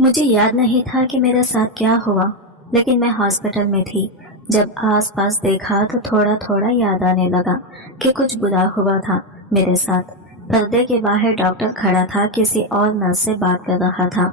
मुझे याद नहीं था कि मेरे साथ क्या हुआ, लेकिन मैं हॉस्पिटल में थी। जब आस पास देखा तो थोड़ा थोड़ा याद आने लगा कि कुछ बुरा हुआ था मेरे साथ। पर्दे के बाहर डॉक्टर खड़ा था, किसी और नर्स से बात कर रहा था।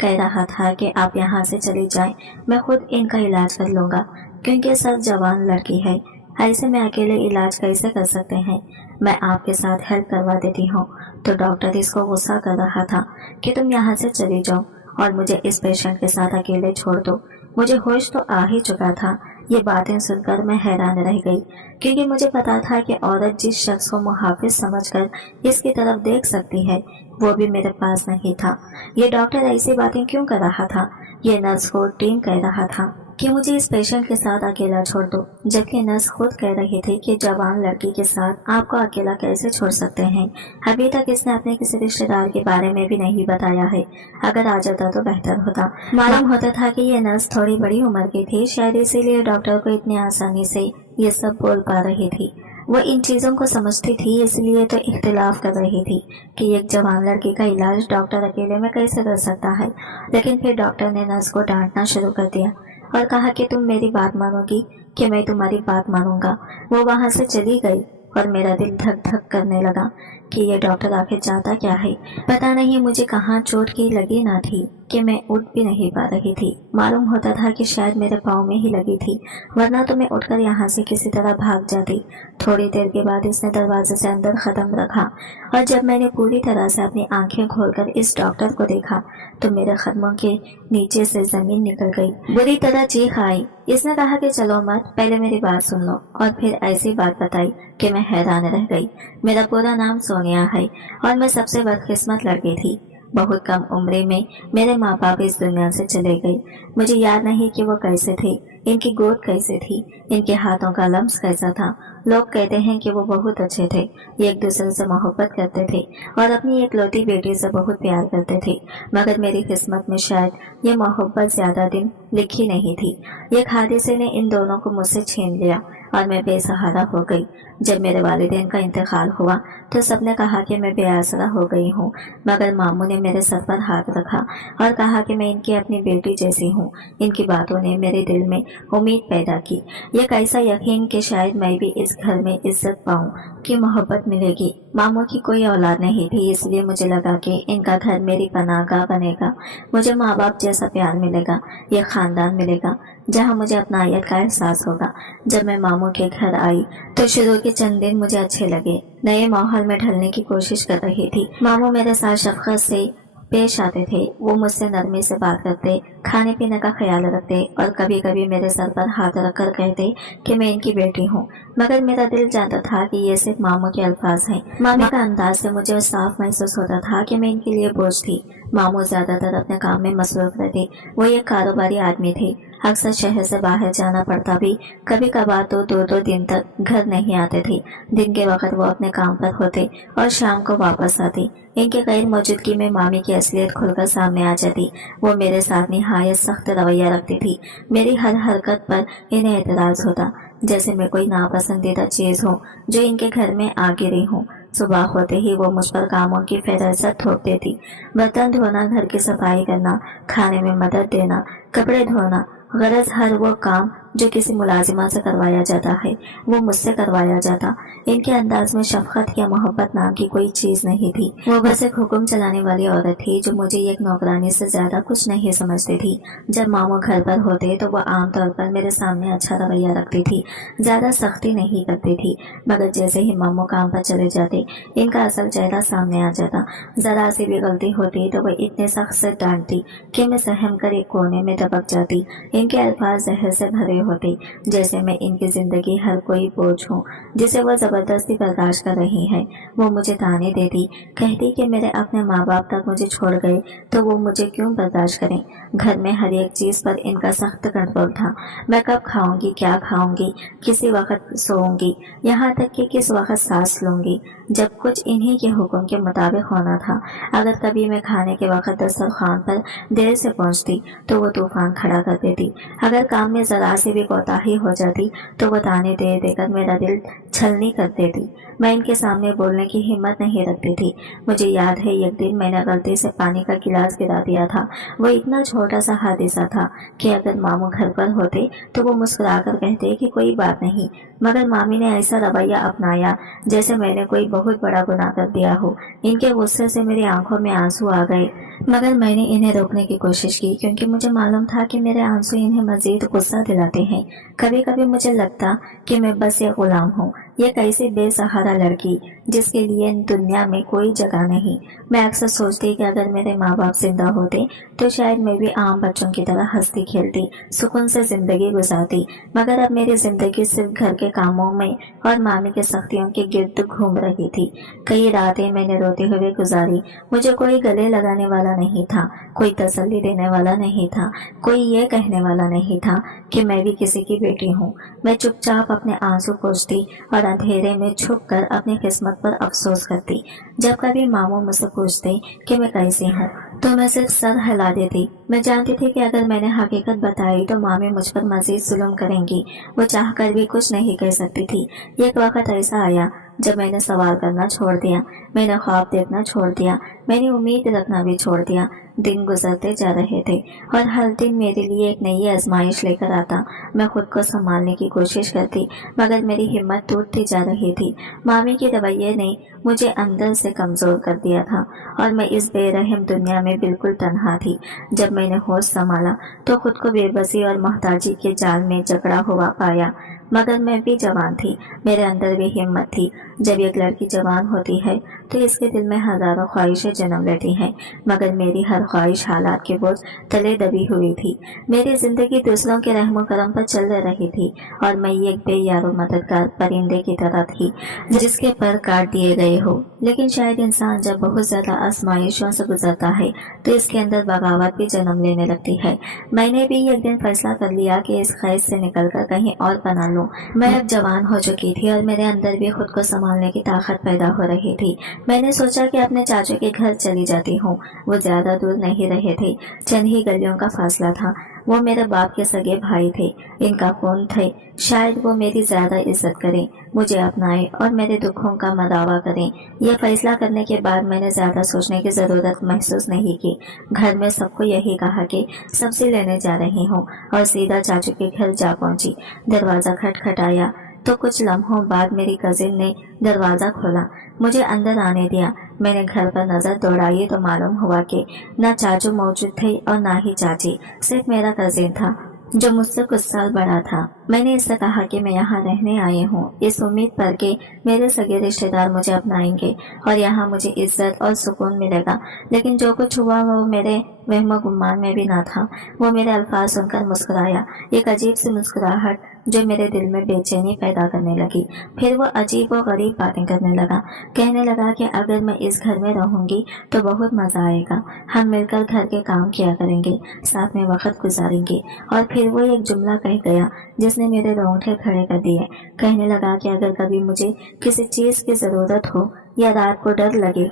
कह रहा था कि आप यहाँ से चली जाएं, मैं खुद इनका इलाज कर लूँगा, क्योंकि सब जवान लड़की है, ऐसे में अकेले इलाज कैसे कर सकते हैं। मैं आपके साथ हेल्प करवा देती हूँ। तो डॉक्टर इसको गुस्सा कर रहा था कि तुम यहाँ से चली जाओ और मुझे इस पेशेंट के साथ अकेले छोड़ दो। मुझे होश तो आ ही चुका था। ये बातें सुनकर मैं हैरान रह गई, क्योंकि मुझे पता था कि औरत जिस शख्स को मुहाफिज समझकर इसकी तरफ देख सकती है, वो भी मेरे पास नहीं था। ये डॉक्टर ऐसी बातें क्यों कर रहा था? ये नर्स को टीम कह रहा था कि मुझे इस पेशेंट के साथ अकेला छोड़ दो, जबकि नर्स खुद कह रही थी कि जवान लड़की के साथ आपको अकेला कैसे छोड़ सकते हैं। अभी तक इसने अपने किसी रिश्तेदार के बारे में भी नहीं बताया है। अगर आ जाता तो बेहतर होता। मालूम होता था कि ये नर्स थोड़ी बड़ी उम्र की थी, शायद इसीलिए डॉक्टर को इतनी आसानी से ये सब बोल पा रही थी। वो इन चीजों को समझती थी, इसलिए तो इख्तिलाफ कर रही थी कि एक जवान लड़की का इलाज डॉक्टर अकेले में कैसे कर सकता है। लेकिन फिर डॉक्टर ने नर्स को डांटना शुरू कर दिया और कहा कि तुम मेरी बात मानोगी कि मैं तुम्हारी बात मानूंगा। वो वहां से चली गई और मेरा दिल धक धक करने लगा कि ये डॉक्टर आखिर चाहता क्या है। पता नहीं मुझे कहाँ चोट की लगी ना थी कि मैं उठ भी नहीं पा रही थी। मालूम होता था कि शायद मेरे पाँव में ही लगी थी, वरना तो मैं उठकर यहाँ से किसी तरह भाग जाती। थोड़ी देर के बाद इसने दरवाजे से अंदर कदम रखा और जब मैंने पूरी तरह से अपनी आंखें खोलकर इस डॉक्टर को देखा तो मेरे कदमों के नीचे से जमीन निकल गई। बुरी तरह चीख आई। इसने कहा कि चलो मत, पहले मेरी बात सुन लो, और फिर ऐसी बात बताई कि मैं हैरान रह गई। मेरा पूरा नाम सोनिया है और मैं सबसे बदकिस्मत लड़की थी। बहुत कम उम्र में मेरे माँ बाप इस दुनिया से चले गए। मुझे याद नहीं कि वो कैसे थे, इनकी गोद कैसे थी, इनके हाथों का लम्स कैसा था। लोग कहते हैं कि वो बहुत अच्छे थे, एक दूसरे से मोहब्बत करते थे और अपनी इकलौती बेटी से बहुत प्यार करते थे। मगर मेरी किस्मत में शायद ये मोहब्बत ज्यादा दिन लिखी नहीं थी। एक हादसे ने इन दोनों को मुझसे छीन लिया और मैं बेसहारा हो गई। जब मेरे वालिदैन का इंतकाल हुआ तो सबने कहा कि मैं बेआसरा हो गई हूँ, मगर मामू ने मेरे सर पर हाथ रखा और कहा कि मैं इनकी अपनी बेटी जैसी हूँ। इनकी बातों ने मेरे दिल में उम्मीद पैदा की, एक ऐसा यकीन कि शायद मैं भी इस घर में इज्जत पाऊँ, कि मोहब्बत मिलेगी। मामू की कोई औलाद नहीं थी, इसलिए मुझे लगा कि इनका घर मेरी पनाहगाह बनेगा। मुझे माँ बाप जैसा प्यार मिलेगा, ये खानदान मिलेगा जहाँ मुझे अपनायत का एहसास होगा। जब मैं मामू के घर आई तो शुरू के चंद दिन मुझे अच्छे लगे। नए माहौल में ढलने की कोशिश कर रही थी। मामू मेरे साथ शफकत से पेश आते थे। वो मुझसे नरमी से बात करते, खाने पीने का ख्याल रखते और कभी कभी मेरे सर पर हाथ रखकर कहते कि मैं इनकी बेटी हूँ। मगर मेरा दिल जानता था कि ये सिर्फ मामू के अल्फाज हैं। मामी का अंदाज से मुझे साफ महसूस होता था कि मैं इनके लिए बोझ थी। मामू ज्यादातर अपने काम में मसरूफ रहते। वो एक कारोबारी आदमी थे। अक्सर शहर से बाहर जाना पड़ता भी, कभी कभार तो दो दो दिन तक घर नहीं आते थे। दिन के वक्त वो अपने काम पर होते और शाम को वापस आते। इनके गैर मौजूदगी में मामी की असलियत खुलकर सामने आ जाती। वो मेरे साथ निहायत सख्त रवैया रखती थी। मेरी हर हरकत पर इन्हें एतराज होता, जैसे मैं कोई नापसंदीदा चीज हूँ जो इनके घर में आ गिरी हूँ। सुबह होते ही वो मुझ पर कामों की फेरस्त थोप देती। बर्तन धोना, घर की सफाई करना, खाने में मदद देना, कपड़े धोना, गरज हर वो काम जो किसी मुलाजिमा से करवाया जाता है वो मुझसे करवाया जाता। इनके अंदाज में शफकत या मोहब्बत नाम की कोई चीज नहीं थी। वो बस एक हुक्म चलाने वाली औरत थी जो मुझे एक नौकरानी से ज्यादा कुछ नहीं समझती थी। जब मामू घर पर होते तो वो आमतौर पर मेरे सामने अच्छा रवैया रखती थी, ज्यादा सख्ती नहीं करती थी। मगर जैसे ही मामू काम पर चले जाते इनका असल चेहरा सामने आ जाता। जरा सी भी गलती होती तो वो इतने सख्त से डांटती कि मैं सहम कर एक कोने में दबक जाती। इनके अल्फाज जहर से भरे होते, जैसे मैं इनकी जिंदगी हर कोई बोझ हूँ जिसे वो जबरदस्ती बर्दाश्त कर रही है। वो मुझे ताने देती, कहती कि मेरे अपने माँ बाप तक मुझे छोड़ गए तो वो मुझे क्यों बर्दाश्त करें। घर में हर एक चीज पर इनका सख्त कंट्रोल था। मैं कब खाऊंगी, क्या खाऊंगी, किसी वक्त सोऊंगी, यहाँ तक कि किस वक्त सांस लूंगी, जब कुछ इन्हीं के हुक्म के मुताबिक होना था। अगर कभी मैं खाने के वक्त दस्तरखान पर देर से पहुंचती तो वो तूफान खड़ा कर देती। अगर काम में जरा सी भी कोताही हो जाती तो वो ताने दे देकर मेरा दिल छलनी कर देती। मैं इनके सामने बोलने की हिम्मत नहीं रखती थी। मुझे याद है एक दिन मैंने गलती से पानी का गिलास गिरा दिया था। वो इतना छोटा सा हादसा था कि अगर मामू घर पर होते तो वो मुस्कुराकर कहते कि कोई बात नहीं, मगर मामी ने ऐसा रवैया अपनाया जैसे मैंने कोई बहुत बड़ा गुनाह कर दिया हो। इनके गुस्से से मेरी आंखों में आंसू आ गए, मगर मैंने इन्हें रोकने की कोशिश की क्योंकि मुझे मालूम था कि मेरे आंसू इन्हें मजीद गुस्सा दिलाते हैं। कभी कभी मुझे लगता कि मैं बस ये गुलाम हूँ, ये कैसी बेसहारा लड़की जिसके लिए दुनिया में कोई जगह नहीं। मैं अक्सर सोचती कि अगर मेरे माँ बाप जिंदा होते तो शायद मैं भी आम बच्चों की तरह हंसती खेलती, सुकून से जिंदगी गुजारती, मगर अब मेरी जिंदगी सिर्फ घर के कामों में और मामी के सख्तियों के गिर्द घूम रही थी। कई रातें मैंने रोते हुए गुजारी। मुझे कोई गले लगाने वाला नहीं था, कोई तसल्ली देने वाला नहीं था, कोई ये कहने वाला नहीं था कि मैं भी किसी की बेटी हूँ। मैं चुपचाप अपने आंसू पोंछती और अंधेरे में छुपकर अपनी किस्मत पर अफसोस करती। जब कभी मामू मुझसे पूछते कि मैं कैसी हूँ तो मैं सिर्फ सर हिला देती। मैं जानती थी कि अगर मैंने हकीकत बताई तो मामी मुझ पर मजीद जुल्म करेंगी। वो चाहकर भी कुछ नहीं कह सकती थी। एक वक्त ऐसा आया जब मैंने सवाल करना छोड़ दिया, मैंने ख्वाब देखना छोड़ दिया, मैंने उम्मीद रखना भी छोड़ दिया। दिन गुजरते जा रहे थे और हर दिन मेरे लिए एक नई आजमाइश लेकर आता। मैं खुद को संभालने की कोशिश करती, मगर मेरी हिम्मत टूटती जा रही थी। मामी के रवैये ने मुझे अंदर से कमजोर कर दिया था और मैं इस बेरहम दुनिया में बिल्कुल तन्हा थी। जब मैंने होश संभाला तो खुद को बेबसी और मोहताजी के जाल में जकड़ा हुआ पाया, मगर मैं भी जवान थी, मेरे अंदर भी हिम्मत थी। जब एक लड़की जवान होती है तो इसके दिल में हजारों ख्वाहिशें जन्म लेती हैं, मगर मेरी हर ख्वाहिश हालात के बोझ तले दबी हुई थी। मेरी जिंदगी दूसरों के रहमो करम पर चल रही थी और मैं एक बेयारो मददगार परिंदे की तरह थी जिसके पर काट दिए गए हो। लेकिन शायद इंसान जब बहुत ज्यादा आजमाइशों से गुजरता है तो इसके अंदर बगावत भी जन्म लेने लगती है। मैंने भी एक दिन फैसला कर लिया कि इस कैद से निकलकर कहीं और बना लूं। मैं अब जवान हो चुकी थी और मेरे अंदर भी खुद को संभालने की ताकत पैदा हो रही थी। मैंने सोचा कि अपने चाचू के घर चली जाती हूँ। वो ज्यादा दूर नहीं रहे थे, चंद ही गलियों का फासला था। वो मेरे बाप के सगे भाई थे, इनका खून थे। शायद वो मेरी ज्यादा इज्जत करें, मुझे अपनाएं और मेरे दुखों का मदावा करें। यह फैसला करने के बाद मैंने ज्यादा सोचने की जरूरत महसूस नहीं की। घर में सबको यही कहा कि सब्जी लेने जा रही हूँ और सीधा चाचू के घर जा पहुंची। दरवाजा खटखटाया तो कुछ लम्हों बाद मेरी कजिन ने दरवाजा खोला, मुझे अंदर आने दिया। मैंने घर पर नजर दौड़ाई तो मालूम हुआ कि न चाचू मौजूद थे और न ही चाची, सिर्फ मेरा कजिन था जो मुझसे कुछ साल बड़ा था। मैंने इससे कहा कि मैं यहाँ रहने आई हूँ इस उम्मीद पर कि मेरे सगे रिश्तेदार मुझे अपनाएंगे और यहाँ मुझे इज्जत और सुकून मिलेगा। लेकिन जो कुछ हुआ वो मेरे वहम गुमान में भी ना था। वो मेरे अल्फाज सुनकर मुस्कुराया, एक अजीब सी मुस्कुराहट जो मेरे दिल में बेचैनी पैदा करने लगी। फिर वो अजीब और गरीब बातें करने लगा, कहने लगा कि अगर मैं इस घर में रहूंगी तो बहुत मजा आएगा, हम मिलकर घर के काम किया करेंगे, साथ में वक्त गुजारेंगे। और फिर वो एक जुमला कह गया जिसने मेरे रोंगटे खड़े कर दिए। कहने लगा कि अगर कभी मुझे किसी चीज की जरूरत हो या रात को डर लगे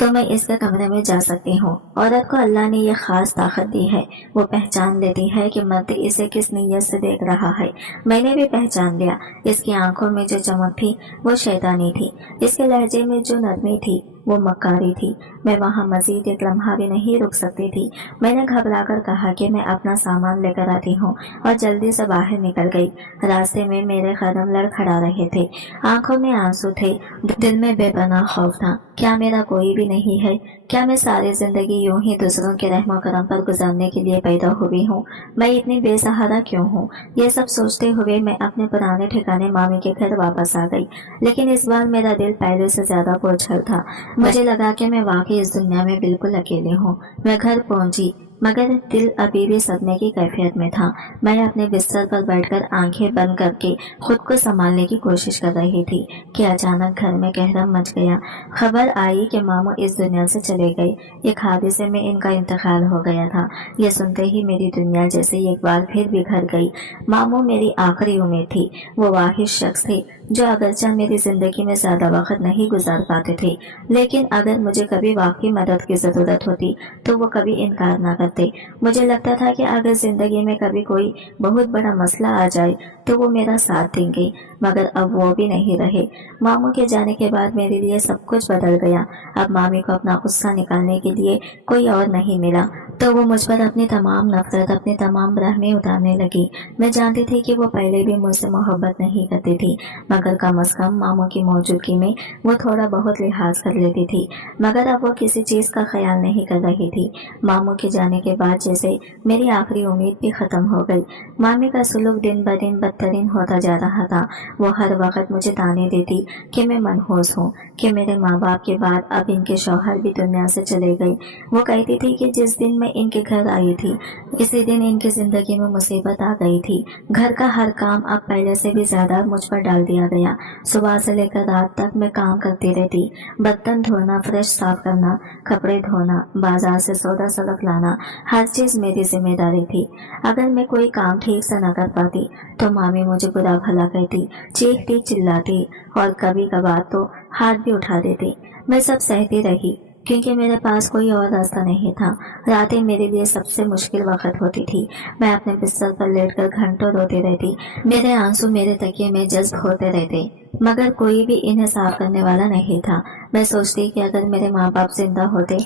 तो मैं इसके कमरे में जा सकती हूँ। औरत को अल्लाह ने ये खास ताकत दी है, वो पहचान लेती है कि मर्द इसे किस नीयत से देख रहा है। मैंने भी पहचान लिया, इसकी आंखों में जो चमक थी वो शैतानी थी, इसके लहजे में जो नरमी थी वो मक्कारी थी। मैं वहाँ मजीद एक लम्हा भी नहीं रुक सकती थी। मैंने घबराकर कहा कि मैं अपना सामान लेकर आती हूँ और जल्दी से बाहर निकल गई। रास्ते में मेरे कदम लड़खड़ा रहे थे, आंखों में आंसू थे, दिल में बेपनाह खौफ था। क्या मेरा कोई भी नहीं है? क्या मैं सारी जिंदगी यूं ही दूसरों के रहमो करम पर गुजारने के लिए पैदा हुई हूँ? मैं इतनी बेसहारा क्यों हूँ? ये सब सोचते हुए मैं अपने पुराने ठिकाने मामी के घर वापस आ गई। लेकिन इस बार मेरा दिल पहले से ज्यादा बोझल था। मुझे लगा कि मैं वाकई इस दुनिया में बिल्कुल अकेले हूँ। मैं घर पहुंची मगर दिल अभी भी सदमे की कैफियत में था। मैं अपने बिस्तर पर बैठकर आंखें बंद करके खुद को संभालने की कोशिश कर रही थी कि अचानक घर में कहरम मच गया। खबर आई कि मामू इस दुनिया से चले गए। एक हादसे में इनका इंतकाल हो गया था। ये सुनते ही मेरी दुनिया जैसे एक बार फिर बिखर गई। मामू मेरी आखिरी उम्मीद थी। वो वाहिद शख्स थे जो अगरचे मेरी जिंदगी में ज्यादा वक्त नहीं गुजार पाते थे, लेकिन अगर मुझे कभी वाकई मदद की जरूरत होती तो वो कभी इनकार ना करते। मुझे लगता था कि अगर जिंदगी में कभी कोई बहुत बड़ा मसला आ जाए तो वो मेरा साथ देंगे, मगर अब वो भी नहीं रहे। मामू के जाने के बाद मेरे लिए सब कुछ बदल गया। अब मामी को अपना गुस्सा निकालने के लिए कोई और नहीं मिला, तो वो मुझ पर अपनी तमाम नफरत, अपनी तमाम रहमें उतारने लगी। मैं जानती थी कि वो पहले भी मुझसे मोहब्बत नहीं करती थी, मगर कम अज कम मामू की मौजूदगी में वो थोड़ा बहुत लिहाज कर लेती थी, मगर अब वो किसी चीज का ख्याल नहीं कर रही थी। मामू के जाने के बाद जैसे मेरी आखिरी उम्मीद भी खत्म हो गई। मामी का सुलूक दिन ब दिन बदतरीन होता जा रहा था। वो हर वक्त मुझे ताने देती कि मैं मनहूस हूँ, कि मेरे माँ बाप के बाद अब इनके शौहर भी दुनिया से चले गए। वो कहती थी कि जिस दिन मैं इनके घर आई थी इसी दिन इनकी जिंदगी में मुसीबत आ गई थी। घर का हर काम अब पहले से भी ज्यादा मुझ पर डाल दिया गया। सुबह से लेकर रात तक मैं काम करती रहती। बर्तन धोना, फ्रेश साफ करना, कपड़े धोना, बाजार से सौदा सड़क लाना, हर चीज मेरी जिम्मेदारी थी। अगर मैं कोई काम ठीक से न कर पाती तो मामी मुझे बुरा भला कहती, चीखती, चिल्लाती और कभी कभार तो हाथ भी उठा देती। मैं सब सहती रही क्योंकि मेरे पास कोई और रास्ता नहीं था। रातें मेरे लिए सबसे मुश्किल वक्त होती थी। मैं अपने बिस्तर पर लेटकर घंटों रोती रहती। मेरे आंसू मेरे तकिए में जज्ब होते रहते, मगर कोई भी इन्हें साफ करने वाला नहीं था। मैं सोचती कि अगर मेरे माँ बाप जिंदा होते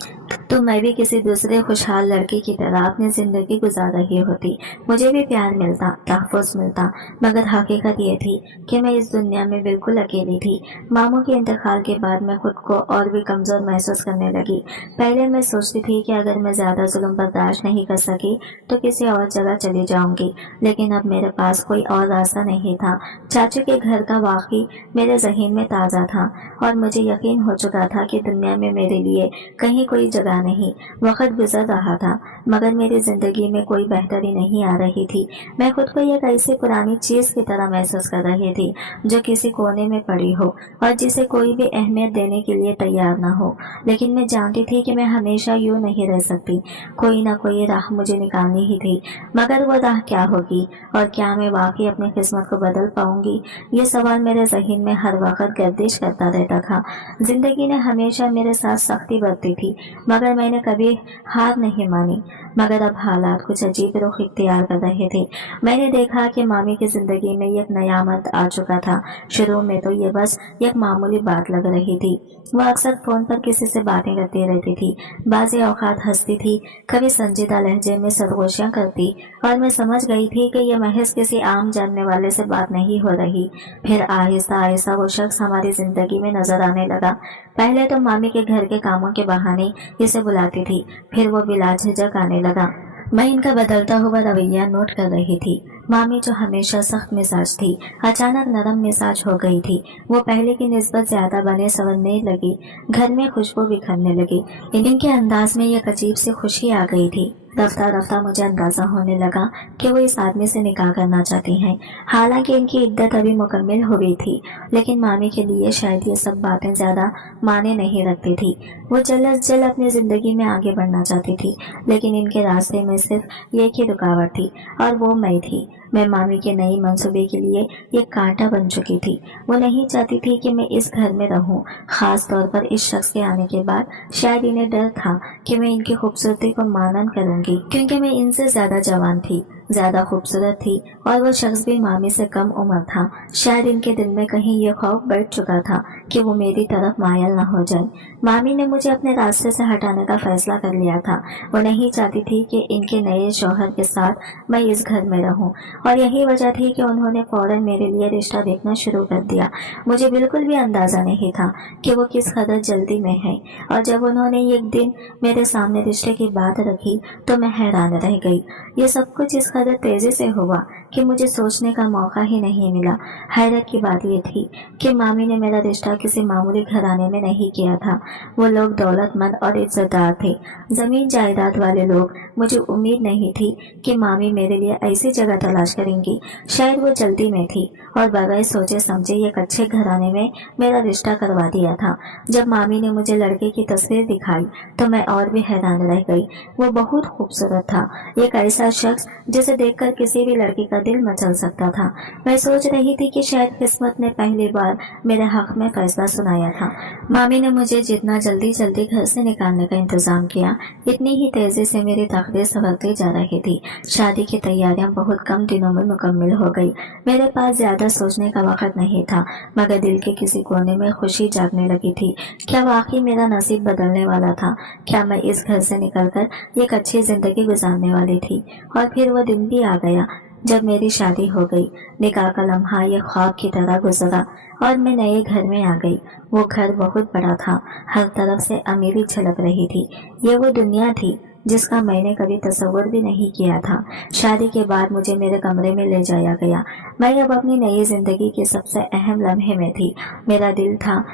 तो मैं भी किसी दूसरे खुशहाल लड़की की तरह अपनी जिंदगी गुजार रही होती। मुझे भी प्यार मिलता, तहफ़्फ़ुज़ मिलता, मगर हकीकत ये थी कि मैं इस दुनिया में बिल्कुल अकेली थी। मामू के इंतकाल के बाद मैं खुद को और भी कमज़ोर महसूस करने लगी। पहले मैं सोचती थी कि अगर मैं ज़्यादा जुल्म बर्दाश्त नहीं कर सकी तो किसी और जगह चली जाऊंगी, लेकिन अब मेरे पास कोई और रास्ता नहीं था। चाचू के घर का वाक़ई मेरे ज़हन में ताज़ा था और मुझे यकीन हो चुका था कि दुनिया में मेरे लिए कहीं कोई जगह नहीं। वक्त गुजर रहा था मगर मेरी जिंदगी में कोई बेहतरी नहीं आ रही थी। मैं खुद को एक ऐसी पुरानी चीज की तरह महसूस कर रही थी जो किसी कोने में पड़ी हो और जिसे कोई भी अहमियत देने के लिए तैयार ना हो। लेकिन मैं जानती थी कि मैं हमेशा यूं नहीं रह सकती। कोई ना कोई राह मुझे निकालनी ही थी, मगर वो राह क्या होगी और क्या मैं वाकई अपनी किस्मत को बदल पाऊंगी? ये सवाल मेरे जहन में हर वक्त गर्दिश करता रहता था। जिंदगी ने हमेशा मेरे साथ सख्ती बरती थी, मगर मैंने कभी हार नहीं मानी। मगर अब हालात कुछ अजीब रुख इख्तियार कर रहे थे। मैंने देखा कि मामी की जिंदगी में एक नया मर्द आ चुका था। शुरू में तो ये बस एक मामूली बात लग रही थी। वो अक्सर फोन पर किसी से बातें करती रहती थी, बाज़ी औकात हंसती थी, कभी संजीदा लहजे में सरगोशियां करती, और मैं समझ गई थी कि यह महज किसी आम जानने वाले से बात नहीं हो रही। फिर आहिस्ता आहिस्ता वो शख्स हमारी जिंदगी में नजर आने लगा। पहले तो मामी के घर के कामों के बहाने इसे बुलाती थी, फिर वो बिला झिझक आने लगा। मैं इनका बदलता हुआ रवैया नोट कर रही थी। मामी जो हमेशा सख्त मिजाज थी, अचानक नरम मिजाज हो गई थी। वो पहले की निस्बत ज्यादा बने संवरने लगी, घर में खुशबू बिखरने लगी। इनके अंदाज में एक अजीब सी खुशी आ गई थी। रफ्ता रफ्ता मुझे अंदाजा होने लगा कि वो इस आदमी से निकाह करना चाहती हैं। हालांकि इनकी इद्दत अभी मुकम्मल हो गई थी, लेकिन मामी के लिए शायद ये सब बातें ज्यादा माने नहीं रखती थी। वो जल्द अज जल्द अपनी जिंदगी में आगे बढ़ना चाहती थी, लेकिन इनके रास्ते में सिर्फ एक ही रुकावट थी और वो मैं थी। मैं मामी के नई मंसूबे के लिए एक कांटा बन चुकी थी। वो नहीं चाहती थी कि मैं इस घर में रहूं, खास तौर पर इस शख्स के आने के बाद। शायद इन्हें डर था कि मैं इनकी खूबसूरती को मानन करूंगी, क्योंकि मैं इनसे ज्यादा जवान थी, ज्यादा खूबसूरत थी, और वो शख्स भी मामी से कम उम्र था। शायद इनके दिल में कहीं ये खौफ बैठ चुका था कि वो मेरी तरफ मायल न हो जाए। मामी ने मुझे अपने रास्ते से हटाने का फैसला कर लिया था। वो नहीं चाहती थी कि इनके नए शौहर के साथ मैं इस घर में रहूं, और यही वजह थी कि उन्होंने फौरन मेरे लिए रिश्ता देखना शुरू कर दिया। मुझे बिल्कुल भी अंदाजा नहीं था कि वो किस कदर जल्दी में है, और जब उन्होंने एक दिन मेरे सामने रिश्ते की बात रखी तो मैं हैरान रह गई। ये सब कुछ इस कदर तेजी से हुआ कि मुझे सोचने का मौका ही नहीं मिला। हैरत की बात यह थी कि मामी ने मेरा रिश्ता किसी मामूली घराने में नहीं किया था। वो लोग दौलतमंद और इज्जतदार थे, जमीन जायदाद वाले लोग। मुझे उम्मीद नहीं थी कि मामी मेरे लिए ऐसी जगह तलाश करेंगी। शायद वो जल्दी में थी और बगैर सोचे समझे एक अच्छे घराने में मेरा रिश्ता करवा दिया था। जब मामी ने मुझे लड़के की तस्वीर दिखाई तो मैं और भी हैरान रह गई। वो बहुत खूबसूरत था, एक ऐसा शख्स जिस जिसे देखकर किसी भी लड़की का दिल मचल सकता था। मैं सोच रही थी कि शायद किस्मत ने पहली बार मेरे हक में फैसला सुनाया था। मामी ने मुझे जितना जल्दी जल्दी घर से निकालने का इंतजाम किया, इतनी ही तेजी से मेरी तकदीर संवरती जा रही थी। शादी की तैयारियां बहुत कम दिनों में मुकम्मल हो गई। मेरे पास ज्यादा सोचने का वक्त नहीं था, मगर दिल के किसी कोने में खुशी जागने लगी थी। क्या वाकई मेरा नसीब बदलने वाला था? क्या मैं इस घर से निकलकर एक अच्छी जिंदगी गुजारने वाली थी? और फिर वो दिन भी आ गया जब मेरी शादी हो गई। निकाह का लम्हा ये ख्वाब की तरह गुजरा और मैं नए घर में आ गई। वो घर बहुत बड़ा था, हर तरफ से अमीरी झलक रही थी। ये वो दुनिया थी जिसका मैंने कभी तस्वुर भी नहीं किया था। शादी के बाद मुझे मेरे कमरे में ले जाया गया। मैं अब अपनी नई जिंदगी के सबसे अहम लम्हे में थी। मेरा दिल था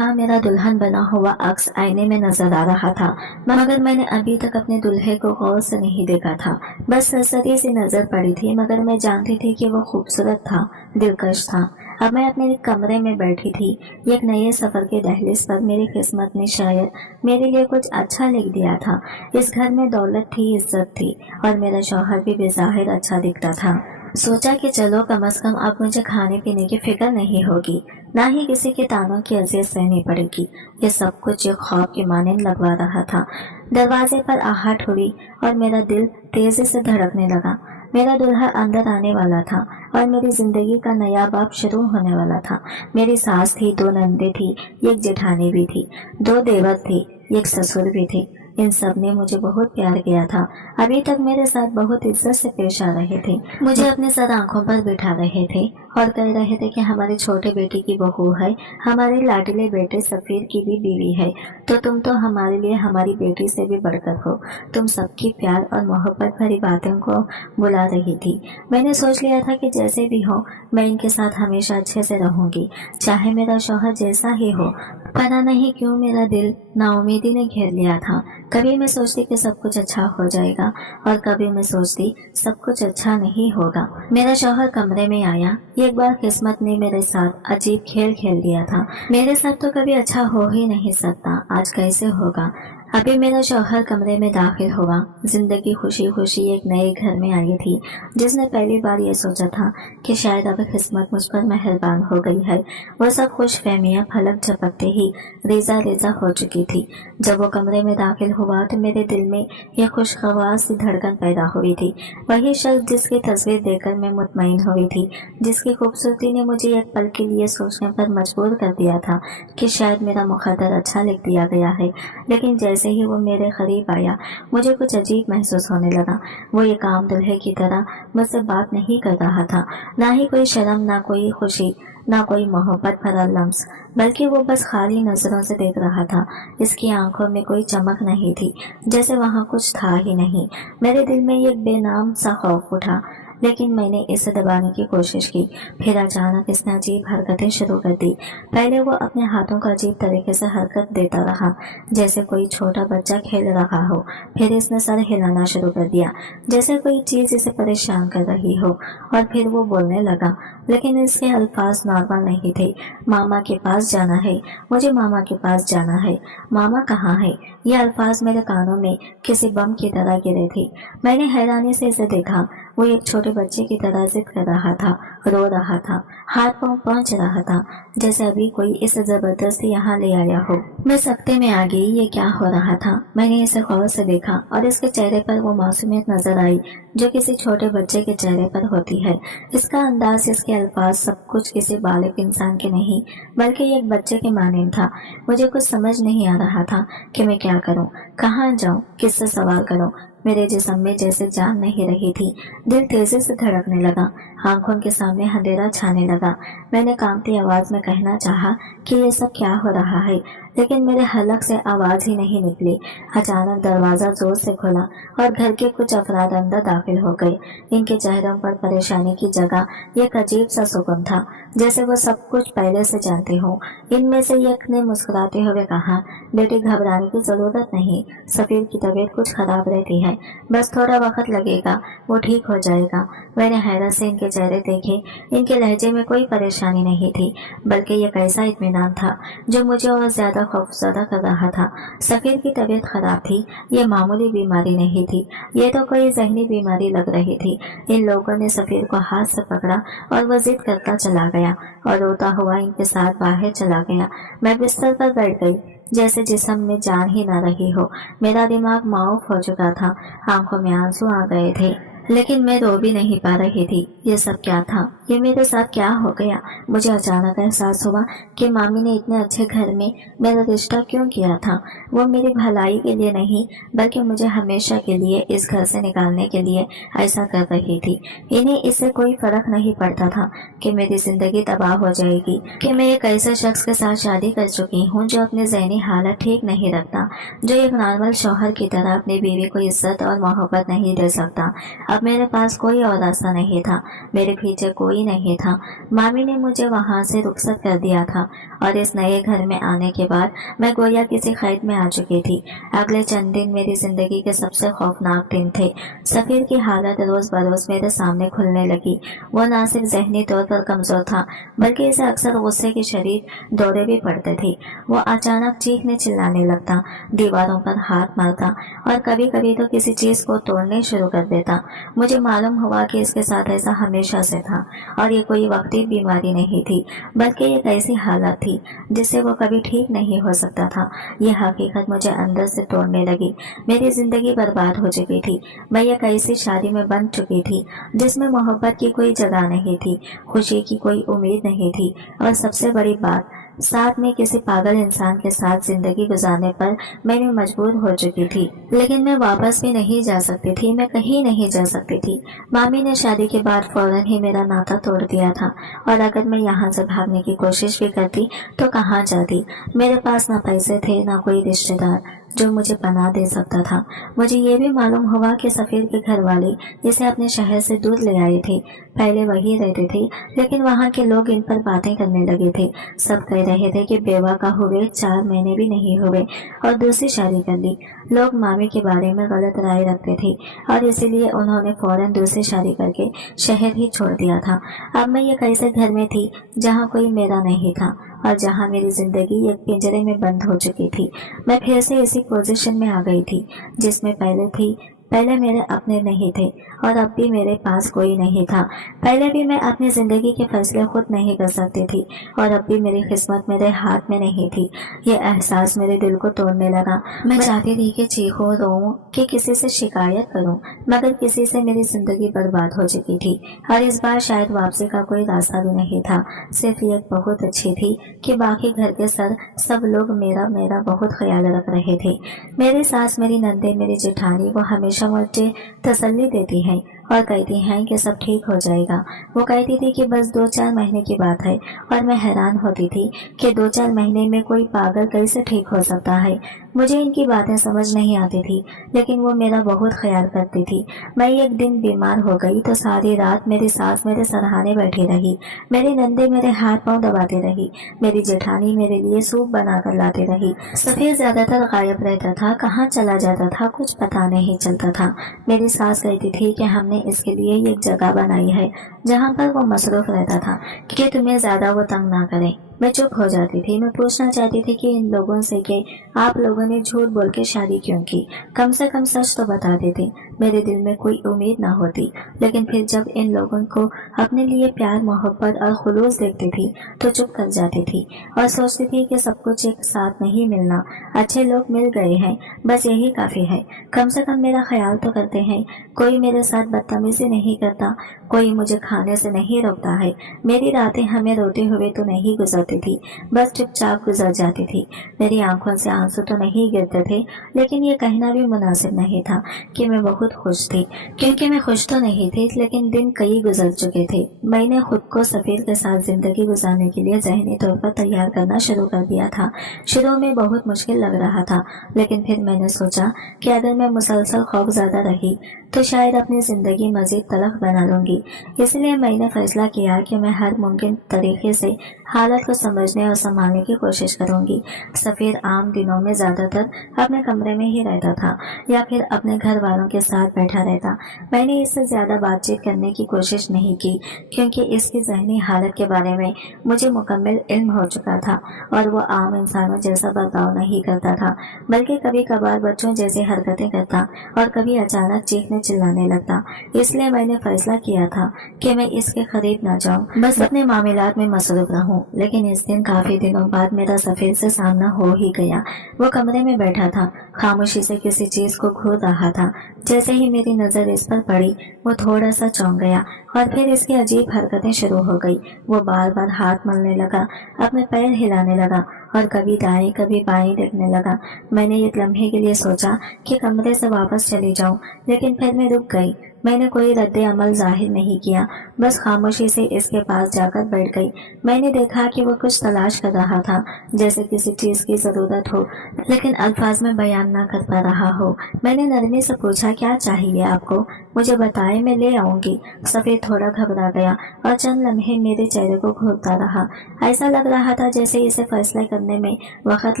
मेरा दुल्हन बना हुआ अक्स आईने में नजर आ रहा था, मगर मैंने अभी तक अपने दूल्हे को गौर से नहीं देखा था। बस सरसरी सी नजर पड़ी थी, मगर मैं जानती थी कि वो खूबसूरत था, दिलकश था। अब मैं अपने कमरे में बैठी थी, एक नए सफर के दहलीज पर। मेरी किस्मत ने शायद मेरे लिए कुछ अच्छा लिख दिया था। इस घर में दौलत थी, इज्जत थी, और मेरा शौहर भी बेज़ाहिर अच्छा दिखता था। सोचा कि चलो कम से कम अब मुझे खाने पीने की फिक्र नहीं होगी, ना ही किसी के तानों की अजियत सहनी पड़ेगी। ये सब कुछ एक ख्वाब के मानंद लगवा रहा था। दरवाजे पर आहट हुई और मेरा दिल तेजी से धड़कने लगा। मेरा दूल्हा अंदर आने वाला था और मेरी जिंदगी का नया बाब शुरू होने वाला था। मेरी सास थी, 2 नंदे थी, एक जेठानी भी थी, 2 देवर थे, एक ससुर भी थे। इन सब ने मुझे बहुत प्यार किया था। अभी तक मेरे साथ बहुत इज्जत से पेश आ रहे थे, मुझे अपने साथ आंखों पर बिठा रहे थे और कह रहे थे कि हमारे छोटे बेटे की बहू है, हमारे लाडले बेटे सफीर की भी बीवी है, तो तुम तो हमारे लिए हमारी बेटी से भी बढ़कर हो। तुम सबकी प्यार और मोहब्बत भरी बातों को बुला रही थी। मैंने सोच लिया था कि जैसे भी हो मैं इनके साथ हमेशा अच्छे से रहूंगी, चाहे मेरा शौहर जैसा ही हो। पता नहीं क्यों मेरा दिल नाउमीदी ने घेर लिया था। कभी मैं सोचती कि सब कुछ अच्छा हो जाएगा और कभी मैं सोचती सब कुछ अच्छा नहीं होगा। मेरा शौहर कमरे में आया। एक बार किस्मत ने मेरे साथ अजीब खेल खेल दिया था। मेरे साथ तो कभी अच्छा हो ही नहीं सकता, आज कैसे होगा? अभी मेरा शौहर कमरे में दाखिल हुआ। जिंदगी खुशी खुशी एक नए घर में आई थी, जिसने पहली बार ये सोचा था कि शायद अब किस्मत मुझ पर मेहरबान हो गई है। वो सब खुश फहमियाँ फलक झपकते ही रेजा रेजा हो चुकी थी। जब वो कमरे में दाखिल हुआ तो मेरे दिल में यह खुशगवार सी धड़कन पैदा हुई थी। वही शख्स जिसकी तस्वीर देखकर मैं मुतमईन हुई थी, जिसकी खूबसूरती ने मुझे एक पल के लिए सोचने पर मजबूर कर दिया था कि शायद मेरा मुकद्दर अच्छा लिख दिया गया है। लेकिन जैसे ही वो मेरे करीब आया, मुझे कुछ अजीब महसूस होने लगा। वो एक आम दूल्हे की तरह मुझसे बात नहीं कर रहा था, ना ही कोई शर्म, ना कोई खुशी, ना कोई मोहब्बत भरा लम्स, बल्कि वो बस खाली नजरों से देख रहा था। इसकी आंखों में कोई चमक नहीं थी, जैसे वहाँ कुछ था ही नहीं। मेरे दिल में एक बेनाम सा खौफ उठा, लेकिन मैंने इसे दबाने की कोशिश की। फिर अचानक इसने अजीब हरकतें शुरू कर दी। पहले वो अपने हाथों का अजीब तरीके से हरकत देता रहा, जैसे कोई छोटा बच्चा खेल रहा हो। फिर इसने सर हिलाना शुरू कर दिया, जैसे कोई चीज इसे परेशान कर रही हो। और फिर वो बोलने लगा, लेकिन इसके अल्फाज नॉर्मल नहीं थे। मामा के पास जाना है, मुझे मामा के पास जाना है। मामा कहाँ है? ये अल्फाज मेरे कानों में किसी बम की तरह गिरे थे। मैंने हैरानी से इसे देखा। वो एक छोटे बच्चे की तरह जिद कर रहा था, रो रहा था, हाथ पांव पहुंच रहा था, जैसे अभी कोई इसे जबरदस्ती यहाँ ले आया हो। मैं सकते में आ गई, ये क्या हो रहा था? मैंने इसे गौर से देखा और इसके चेहरे पर वो मासूमियत नजर आई जो किसी छोटे बच्चे के चेहरे पर होती है। इसका अंदाज, इसके अल्फाज, सब कुछ किसी बालिग इंसान के नहीं बल्कि एक बच्चे के मानंद था। मुझे कुछ समझ नहीं आ रहा था कि मैं क्या करूं, कहाँ जाऊं, किससे सवाल करूं। मेरे जिस्म में जैसे जान नहीं रही थी। दिल तेजी से धड़कने लगा, आंखों के सामने अंधेरा छाने लगा। मैंने कांपती आवाज में कहना चाहा कि ये सब क्या हो रहा है, लेकिन मेरे हलक से आवाज ही नहीं निकली। अचानक दरवाजा जोर से खुला और घर के कुछ अफराद अंदर दाखिल हो गए। इनके चेहरों पर परेशानी की जगह एक अजीब सा सुकून था, जैसे वो सब कुछ पहले से जानते हो। इनमें से एक ने मुस्कुराते हुए कहा, बेटी घबराने की जरूरत नहीं, सफीर की तबीयत कुछ खराब रहती है, बस थोड़ा वक्त लगेगा, वो ठीक हो जाएगा। मैंने हैरत से इनके चेहरे देखे। इनके लहजे में कोई परेशानी नहीं थी, बल्कि एक ऐसा इत्मीनान था जो मुझे और ज्यादा ज्यादा खौफजदा कर रहा था। सफीर की तबीयत खराब थी, ये मामूली बीमारी नहीं थी, ये तो कोई जहनी बीमारी लग रही थी। इन लोगों ने सफीर को हाथ से पकड़ा और वो जिद करता चला गया और रोता हुआ इनके साथ बाहर चला गया। मैं बिस्तर पर बैठ गई, जैसे जिस्म में जान ही न रही हो। मेरा दिमाग माऊफ हो चुका था, आंखों में आंसू आ गए थे, लेकिन मैं रो भी नहीं पा रही थी। ये सब क्या था? ये मेरे साथ क्या हो गया? मुझे अचानक एहसास हुआ कि मामी ने इतने अच्छे घर में मेरा रिश्ता क्यों किया था। वो मेरी भलाई के लिए नहीं, बल्कि मुझे हमेशा के लिए इस घर से निकालने के लिए ऐसा कर रही थी। इन्हें इससे कोई फर्क नहीं पड़ता था कि मेरी जिंदगी तबाह हो जाएगी, कि मैं एक ऐसे शख्स के साथ शादी कर चुकी हूँ जो अपनी ज़हनी हालत ठीक नहीं रखता, जो एक नॉर्मल शौहर की तरह अपनी बीवी को इज्जत और मोहब्बत नहीं दे सकता। अब मेरे पास कोई और रास्ता नहीं था, मेरे पीछे कोई नहीं था। मामी ने मुझे वहां से रुखसत कर दिया था और इस नए घर में आने के बाद मैं गोया किसी कैद में आ चुकी थी। अगले चंद दिन मेरी जिंदगी के सबसे खौफनाक दिन थे। सफीर की हालत रोज बरोज मेरे सामने खुलने लगी। वो न सिर्फ जहनी तौर पर कमजोर था, बल्कि इसे अक्सर गुस्से के शरीर दौरे भी पड़ते थे। वो अचानक चीखने चिल्लाने लगता, दीवारों पर हाथ मारता और कभी कभी तो किसी चीज को तोड़ने शुरू कर देता। मुझे मालूम हुआ कि इसके साथ ऐसा हमेशा से था और ये कोई वक्ती बीमारी नहीं थी, बल्कि एक ऐसी हालत थी जिससे वो कभी ठीक नहीं हो सकता था। यह हकीकत मुझे अंदर से तोड़ने लगी। मेरी जिंदगी बर्बाद हो चुकी थी। मैं एक ऐसी शादी में बंध चुकी थी जिसमें मोहब्बत की कोई जगह नहीं थी, खुशी की कोई उम्मीद नहीं थी और सबसे बड़ी बात, साथ में किसी पागल इंसान के साथ जिंदगी गुजारने पर मैं मजबूर हो चुकी थी। लेकिन मैं वापस भी नहीं जा सकती थी, मैं कहीं नहीं जा सकती थी। मामी ने शादी के बाद फौरन ही मेरा नाता तोड़ दिया था और अगर मैं यहाँ से भागने की कोशिश भी करती तो कहाँ जाती। मेरे पास ना पैसे थे, ना कोई रिश्तेदार जो मुझे पनाह दे सकता था। मुझे ये भी मालूम हुआ कि सफीर के घर वाले इसे अपने शहर से दूर ले आए थे। पहले वही रहते थे, लेकिन वहाँ के लोग इन पर बातें करने लगे थे। सब कह रहे थे कि बेवा का हुए 4 महीने भी नहीं हुए और दूसरी शादी कर ली। लोग मामी के बारे में गलत राय रखते थे और इसीलिए उन्होंने फौरन दूसरी शादी करके शहर ही छोड़ दिया था। अब मैं एक ऐसे घर में थी जहाँ कोई मेरा नहीं था और जहाँ मेरी जिंदगी एक पिंजरे में बंद हो चुकी थी। मैं फिर से इसी पोजीशन में आ गई थी जिसमें पहले थी। पहले मेरे अपने नहीं थे और अब भी मेरे पास कोई नहीं था। पहले भी मैं अपनी जिंदगी के फैसले खुद नहीं कर सकती थी और अब भी मेरी किस्मत मेरे हाथ में नहीं थी। ये एहसास मेरे दिल को तोड़ने लगा। मैं चाहती थी कि चीखूं, रोऊं, कि किसी से शिकायत करूं, मगर किसी से मेरी जिंदगी बर्बाद हो चुकी थी और इस बार शायद वापसी का कोई रास्ता भी नहीं था। सिर्फ ये बहुत अच्छी थी कि बाकी घर के सब लोग मेरा बहुत ख्याल रख रहे थे। मेरी सास, मेरी नंदे, मेरी जेठानी, वो हमेशा मुझे तसल्ली देती हैं और कहती हैं कि सब ठीक हो जाएगा। वो कहती थी कि बस 2-4 महीने की बात है और मैं हैरान होती थी कि 2-4 महीने में कोई पागल कैसे ठीक हो सकता है। मुझे इनकी बातें समझ नहीं आती थी, लेकिन वो मेरा बहुत ख्याल करती थी। मैं एक दिन बीमार हो गई तो सारी रात मेरी सास मेरे सरहाने बैठी रही, मेरी नंदे मेरे हाथ पांव दबाती रही, मेरी जेठानी मेरे लिए सूप बनाकर लाती रही। सफीर ज्यादातर गायब रहता था, कहाँ चला जाता था कुछ पता नहीं चलता था। मेरी सास कहती थी कि हमने इसके लिए एक जगह बनाई है जहाँ पर वो मसरूफ रहता था कि तुम्हें ज्यादा वो तंग ना करे। मैं चुप हो जाती थी। मैं पूछना चाहती थी कि इन लोगों से कि आप लोगों ने झूठ बोल के शादी क्यों की, कम से कम सच तो बता देते। मेरे दिल में कोई उम्मीद ना होती, लेकिन फिर जब इन लोगों को अपने लिए प्यार, मोहब्बत और खुलूस देखती थी तो चुप कर जाती थी और सोचती थी कि सब कुछ एक साथ नहीं मिलना। अच्छे लोग मिल गए हैं, बस यही काफी है। कम से कम मेरा ख्याल तो करते हैं, कोई मेरे साथ बदतमीजी नहीं करता, कोई मुझे खाने से नहीं रोकता है। मेरी रातें हमें रोते हुए तो नहीं गुजरती थी, बस चुपचाप गुजर जाती थी। मेरी आंखों से आंसू तो नहीं गिरते थे, लेकिन ये कहना भी मुनासिब नहीं था कि मैं बहुत खुश थी, क्योंकि मैं खुश तो नहीं थी, लेकिन दिन कई गुजर चुके थे। मैंने खुद को सफीर के साथ जिंदगी गुजारने के लिए ज़हनी तौर पर तैयार करना शुरू कर दिया था। शुरू में बहुत मुश्किल लग रहा था, लेकिन फिर मैंने सोचा कि अगर मैं मुसलसल खौफज़दा रही तो शायद अपनी जिंदगी मजीद तलख बना लूंगी। इसलिए मैंने फैसला किया कि मैं हर मुमकिन तरीके से हालत को समझने और संभालने की कोशिश करूंगी। सफेद आम दिनों में ज्यादातर अपने कमरे में ही रहता था या फिर अपने घर वालों के साथ बैठा रहता। मैंने इससे ज्यादा बातचीत करने की कोशिश नहीं की क्योंकि इसकी जहनी हालत के बारे में मुझे मुकम्मल इल्म हो चुका था और वो आम इंसानों जैसा बर्ताव नहीं करता था, बल्कि कभी कभार बच्चों जैसी हरकतें करता और कभी अचानक चीखने चिल्लाने लगता। इसलिए मैंने फैसला किया था कि मैं इसके करीब न जाऊं, बस अपने मामलात में मसरूफ रहूं। लेकिन इस दिन काफी दिनों बाद मेरा सफेद से सामना हो ही गया। वो कमरे में बैठा था, खामोशी से किसी चीज को घूर रहा था। जैसे ही मेरी नजर इस पर पड़ी वो थोड़ा सा चौंक गया और फिर इसकी अजीब हरकतें शुरू हो गई। वो बार बार हाथ मलने लगा, अपने पैर हिलाने लगा और कभी दाएं कभी बाएं देखने लगा। मैंने एक लम्हे के लिए सोचा कि कमरे से वापस चली जाऊं, लेकिन फिर मैं रुक गई। मैंने कोई रद्दे अमल जाहिर नहीं किया, बस खामोशी से इसके पास जाकर बैठ गई। मैंने देखा कि वो कुछ तलाश कर रहा था, जैसे किसी चीज की जरूरत हो लेकिन अल्फाज में बयान ना कर पा रहा हो। मैंने नरमी से पूछा, क्या चाहिए आपको? मुझे बताए, मैं ले आऊंगी। सफेद थोड़ा घबरा गया और चंद लम्हे मेरे चेहरे को घूरता रहा। ऐसा लग रहा था जैसे इसे फैसला करने में वक्त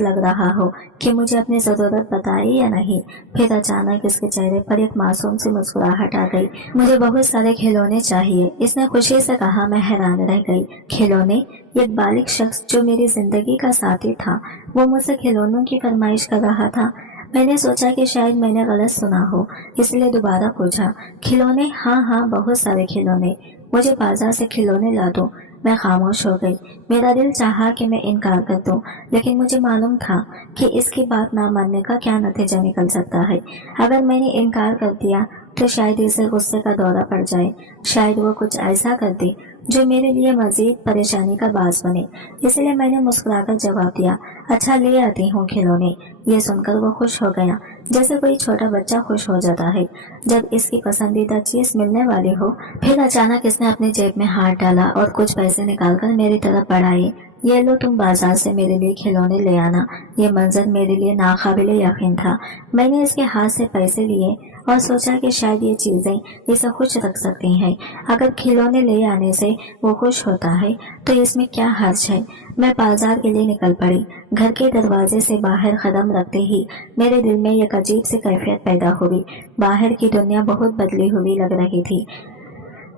लग रहा हो कि मुझे अपनी जरूरत बताए या नहीं। फिर अचानक इसके चेहरे पर एक मासूम सी मुस्कुराहट आ गई। मुझे बहुत सारे खिलौने चाहिए, इसने खुशी से कहा। मैं हैरान रह गई। खिलौने? एक बालिग शख्स जो मेरी जिंदगी का साथी था, वो मुझसे खिलौनों की फरमाइश कर रहा था। मैंने सोचा कि शायद मैंने गलत सुना हो, इसलिए दोबारा पूछा, खिलौने? हाँ हाँ, बहुत सारे खिलौने। मुझे बाजार से खिलौने ला दो। मैं खामोश हो गई। मेरा दिल चाहा कि मैं इनकार कर दूं, लेकिन मुझे मालूम था कि इसकी बात ना मानने का क्या नतीजा निकल सकता है। अगर मैंने इनकार कर दिया तो शायद इसे गुस्से का दौरा पड़ जाए, शायद वो कुछ ऐसा कर दे जो मेरे लिए मजीद परेशानी का बास बने। इसलिए मैंने मुस्कुराकर जवाब दिया, अच्छा, ले आती हूँ खिलौने। ये सुनकर वो खुश हो गया, जैसे कोई छोटा बच्चा खुश हो जाता है जब इसकी पसंदीदा चीज मिलने वाली हो। फिर अचानक इसने अपनी जेब में हाथ डाला और कुछ पैसे निकालकर मेरी तरफ बढ़ाए। ये लो, तुम बाजार से मेरे लिए खिलौने ले आना। ये मंजर मेरे लिए नाकाबिले यकीन था। मैंने इसके हाथ से पैसे लिए और सोचा कि शायद ये चीजें इसे खुश रख सकती हैं। अगर खिलौने ले आने से वो खुश होता है तो इसमें क्या हर्ज है। मैं बाजार के लिए निकल पड़ी। घर के दरवाजे से बाहर कदम रखते ही मेरे दिल में एक अजीब सी कैफियत पैदा हुई। बाहर की दुनिया बहुत बदली हुई लग रही थी,